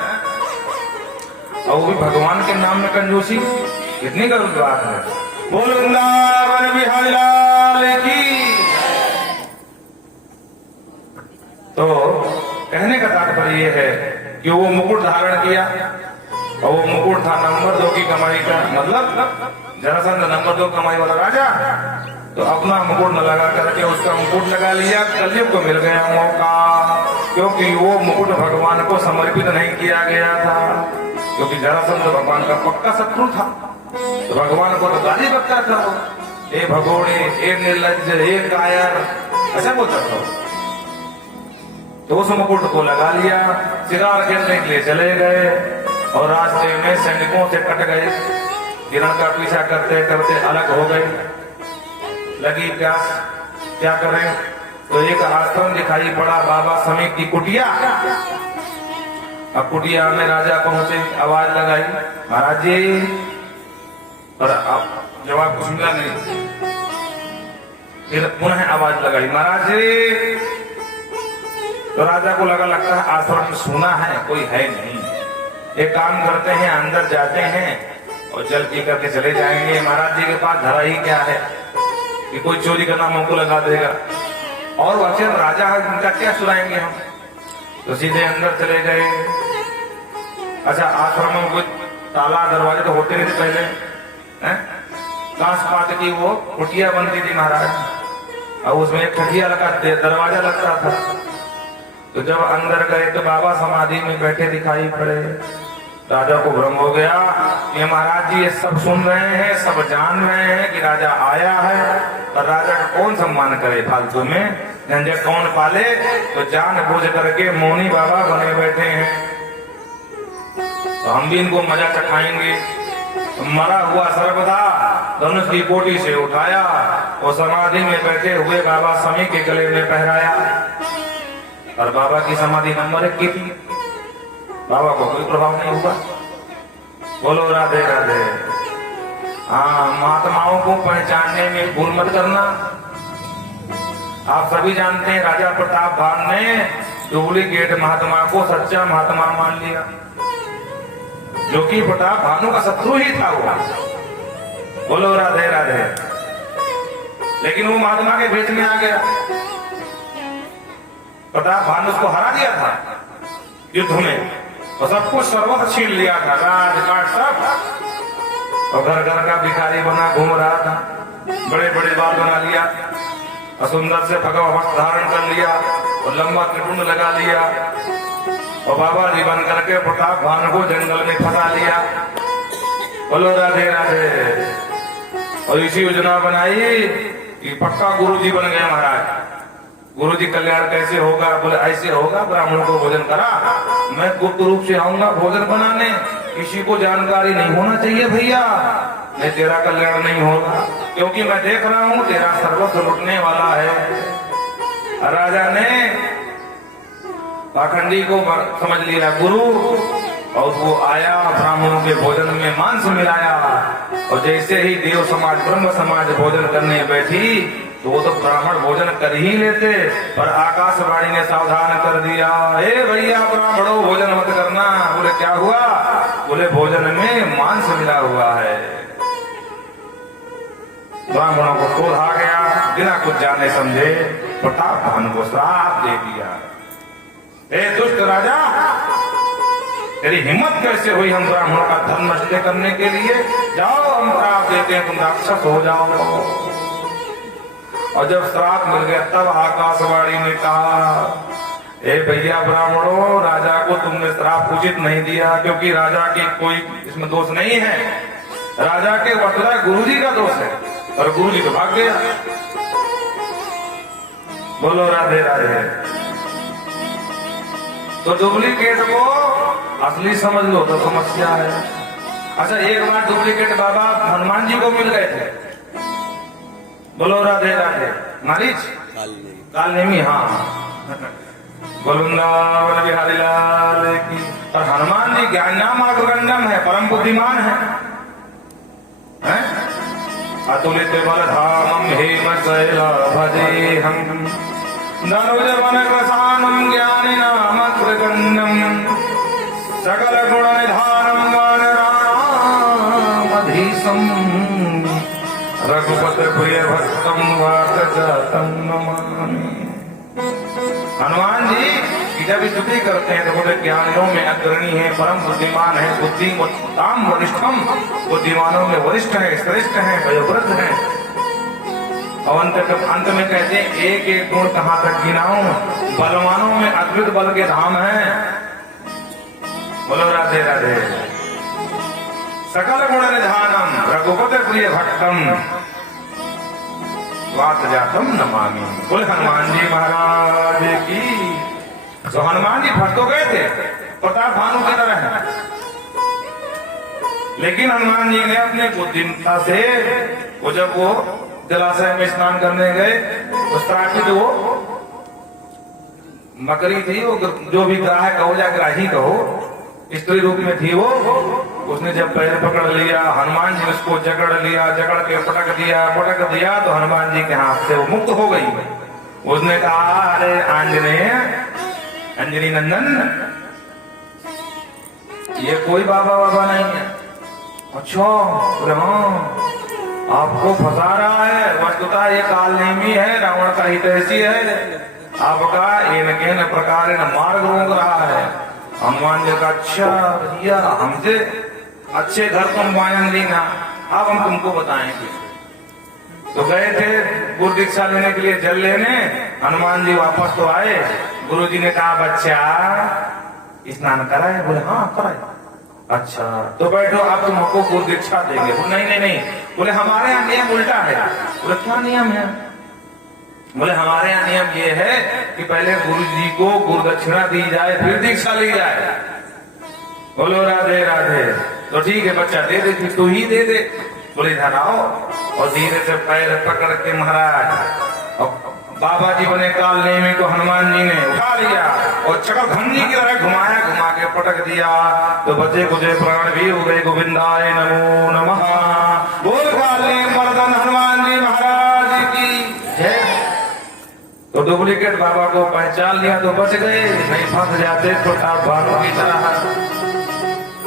और वो भी भगवान के नाम में कंजूसी, कितनी गलत बात है। बोल वृंदावन बिहारी लाल की। तो कहने का तात्पर्य ये है कि वो मुकुट धारण किया, और वो मुकुट था नंबर 2 की कमाई का, मतलब जरासंध नंबर 2 कमाई वाला राजा। तो अपना मुकुट न लगा करके उसका मुकुट लगा लिया। कलयुग को मिल गया मौका, क्योंकि वो मुकुट भगवान को समर्पित नहीं किया गया था, क्योंकि जरासंध भगवान का पक्का शत्रु था। तो भगवान को तो गाली बकता था, ए भगोड़े, ए निर्लज्ज, ए कायर, ऐसा बोलता था। तो उस मुकुट को लगा लिया, शिकार खेलने के लिए चले गए, और रास्ते में सैनिकों से कट गए। किरण का पीछा करते करते अलग हो गए। लगी प्यास, क्या करें? तो एक आश्रम दिखाई पड़ा, बाबा समीप की कुटिया। अब कुटिया में राजा पहुंचे, आवाज लगाई, महाराज जी। और अब जवाब कुछ मिला नहीं। फिर पुनः आवाज लगाई, महाराज जी। तो राजा को लगता है आश्रम में सुना है, कोई है नहीं। एक काम करते हैं, अंदर जाते हैं और जल पी करके चले जाएंगे। महाराज जी के पास धरा ही क्या है कि कोई चोरी का नाम हमको लगा देगा, और वैसे राजा है, उनका क्या सुनाएंगे हम। तो सीधे अंदर चले गए। अच्छा, आश्रम में कोई ताला दरवाजे तो होते नहीं थे पहले, कांच पात की वो कुटिया बनती थी महाराज, और उसमें एक खटिया लगा, दरवाजा लगता था। तो जब अंदर गए तो बाबा समाधि में बैठे दिखाई पड़े। राजा को भ्रम हो गया, ये महाराज जी ये सब सुन रहे हैं, सब जान रहे हैं कि राजा आया है, और राजा का कौन सम्मान करे फालतू में, झंझट कौन पाले। तो जान बूझ करके मौनी बाबा बने बैठे हैं। तो हम भी इनको मजा चखाएंगे। मरा हुआ सर्वदा धनुष की कोटी से उठाया, और समाधि में बैठे हुए बाबा समी के गले में पहराया। और बाबा की समाधि नंबर 1 की थी, बाबा को कोई प्रभाव नहीं हुआ। बोलो राधे राधे। हाँ, महात्माओं को पहचानने में भूल मत करना। आप सभी जानते हैं राजा प्रताप भान ने डुप्लीकेट महात्मा को सच्चा महात्मा मान लिया, जो कि प्रताप भानु का शत्रु ही था वो। बोलो राधे राधे। लेकिन वो महात्मा के भेष में आ गया। प्रताप भानु उसको हरा दिया था युद्ध में, और सब कुछ सर्वस्व छीन लिया था, राजपाट सब। और घर घर का भिखारी बना घूम रहा था, बड़े बड़े बाल बना लिया, और सुंदर से भगवा वस्त्र धारण कर लिया, और लंबा त्रिपुंड लगा लिया, और बाबा जी बन करके प्रताप भानु को जंगल में फंसा लिया। बोलो राधे राधे। और इसी योजना बनाई कि पक्का गुरु जी बन गए महाराज। गुरु जी कल्याण कैसे होगा? बोले ऐसे होगा, ब्राह्मणों को भोजन करा, मैं गुप्त रूप से आऊंगा भोजन बनाने, किसी को जानकारी नहीं होना चाहिए भैया, मैं तेरा कल्याण नहीं होगा, क्योंकि मैं देख रहा हूँ तेरा सर्वस्व लुटने वाला है। राजा ने पाखंडी को समझ लिया गुरु, और वो आया ब्राह्मणों के भोजन में मांस मिलाया, और जैसे ही देव समाज ब्रह्म समाज भोजन करने बैठी तो वो तो ब्राह्मण भोजन कर ही लेते, पर आकाशवाणी ने सावधान कर दिया, हे भैया ब्राह्मणों भोजन मत करना। बोले क्या हुआ? बोले भोजन में मांस मिला हुआ है। ब्राह्मणों को क्रोध आ गया, बिना कुछ जाने समझे प्रताप भानु को श्राप दे दिया, हे दुष्ट राजा, तेरी हिम्मत कैसे हुई हम ब्राह्मणों का धर्म नष्ट करने के लिए? जाओ हम श्राप देते हैं, तुम राक्षस हो जाओ। और जब श्राप मिल गया तब आकाशवाणी ने कहा, ए भैया ब्राह्मणों, राजा को तुमने श्राप उचित नहीं दिया, क्योंकि राजा की कोई इसमें दोष नहीं है, राजा के वटला गुरुजी का दोष है, और गुरुजी तो भाग गया। बोलो राधे राधे। तो डुप्लीकेट को असली समझ लो तो समस्या है। अच्छा, एक बार डुप्लीकेट बाबा हनुमान जी को मिल गए थे। बोलो राधे राधे। मारीच कालनेमी, हाँ, वृंदावन बिहारी लाल की। और हनुमान जी ज्ञानाम अग्रगण्यम है, परम बुद्धिमान है? अतुलित बलधामं हेमशैलाभदेहं धनुजवनकृशानं ज्ञानिनामग्रगण्यं सकलगुणनिधानं वानराणामधीशं रघुपतिप्रियभक्तं वातजातं नमामि। हनुमान जी की जब स्तुति करते हैं तो बोले ज्ञानियों में अग्रणी है, परम बुद्धिमान है, बुद्धिमताम वरिष्ठम, बुद्धिमानों में वरिष्ठ है, श्रेष्ठ है, वयोवृद्ध है। और अंत में कहते हैं एक एक गुण कहाँ तक गिनाऊं, बलवानों में अद्भुत बल के धाम है। बोलो राधे राधे। सकल गुण निधानम रघुपति प्रिय भक्तम वात जातम नमामि। बोले हनुमान जी महाराज की। तो हनुमान जी फंस तो गए थे प्रताप भानु की तरह, लेकिन हनुमान जी ने अपने बुद्धिमत्ता से वो जब वो जलाशय में स्नान करने गए उस तरह की जो मकरी थी, वो जो भी ग्राह कहो या ग्राही कहो, स्त्री रूप में थी वो, उसने जब पैर पकड़ लिया, हनुमान जी ने उसको जकड़ लिया, जकड़ के पटक दिया तो हनुमान जी के हाथ से वो मुक्त हो गई। उसने कहा अरे आंजनेय, अंजनी नंदन, ये कोई बाबा नहीं है। अच्छा आपको फंसा रहा है, वस्तुतः ये काल नेमी है, रावण का हितैषी है, आपका इनके न प्रकार मार्ग रोक रहा है। हनुमान जी का अच्छा भैया हमसे अच्छे घर तुम पाएंगे ना, अब हम तुमको बताएंगे। तो गए थे गुरु दीक्षा लेने के लिए, जल लेने। हनुमान जी वापस तो आए, गुरु जी ने कहा बच्चा स्नान कराए? बोले हाँ कराए। अच्छा तो बैठो, अब तुमको गुरु दीक्षा देंगे। बोले नहीं। बोले हमारे यहाँ नियम उल्टा है। बोले क्या नियम है? बोले हमारे यहाँ नियम ये है कि पहले गुरु जी को गुरु दक्षिणा दी जाए फिर दीक्षा ली जाए। बोलो राधे राधे। तो ठीक है बच्चा दे दे, तू ही दे दे। बोले इधर आओ, और धीरे से पैर पकड़ के महाराज और बाबा जी बने काल नेमी को हनुमान जी ने उठा लिया और चक्रधंजी की तरह घुमा के पटक दिया। तो बचे कुछ प्राण भी हो गए। गोविंदाय नमो नमः। बोल काल नेम मर्दन हनुमान जी महाराज की जय। तो डुप्लीकेट बाबा को पहचान लिया तो बच गए, नहीं फंस जाते प्रताप भानु की तरह।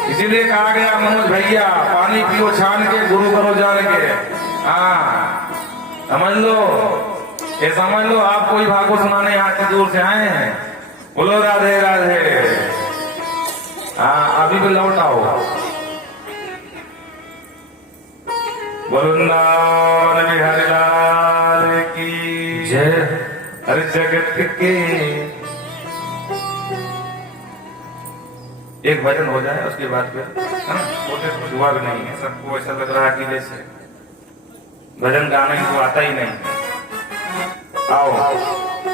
इसीलिए कहा गया मनोज भैया पानी पियो छान के, गुरु करो जान के। हाँ समझ लो, ये समझ लो आप कोई भागवत सुनाने यहाँ से दूर से आए हैं। बोलो राधे राधे। हाँ अभी भी लौट आओ। बोलो वृंदावन बिहारी लाल की जय। हर जगत के एक भजन हो जाए उसके बाद फिर होते कुछ हुआ भी नहीं है। सबको ऐसा लग रहा है कि जैसे भजन गाना ही तो आता ही नहीं। आओ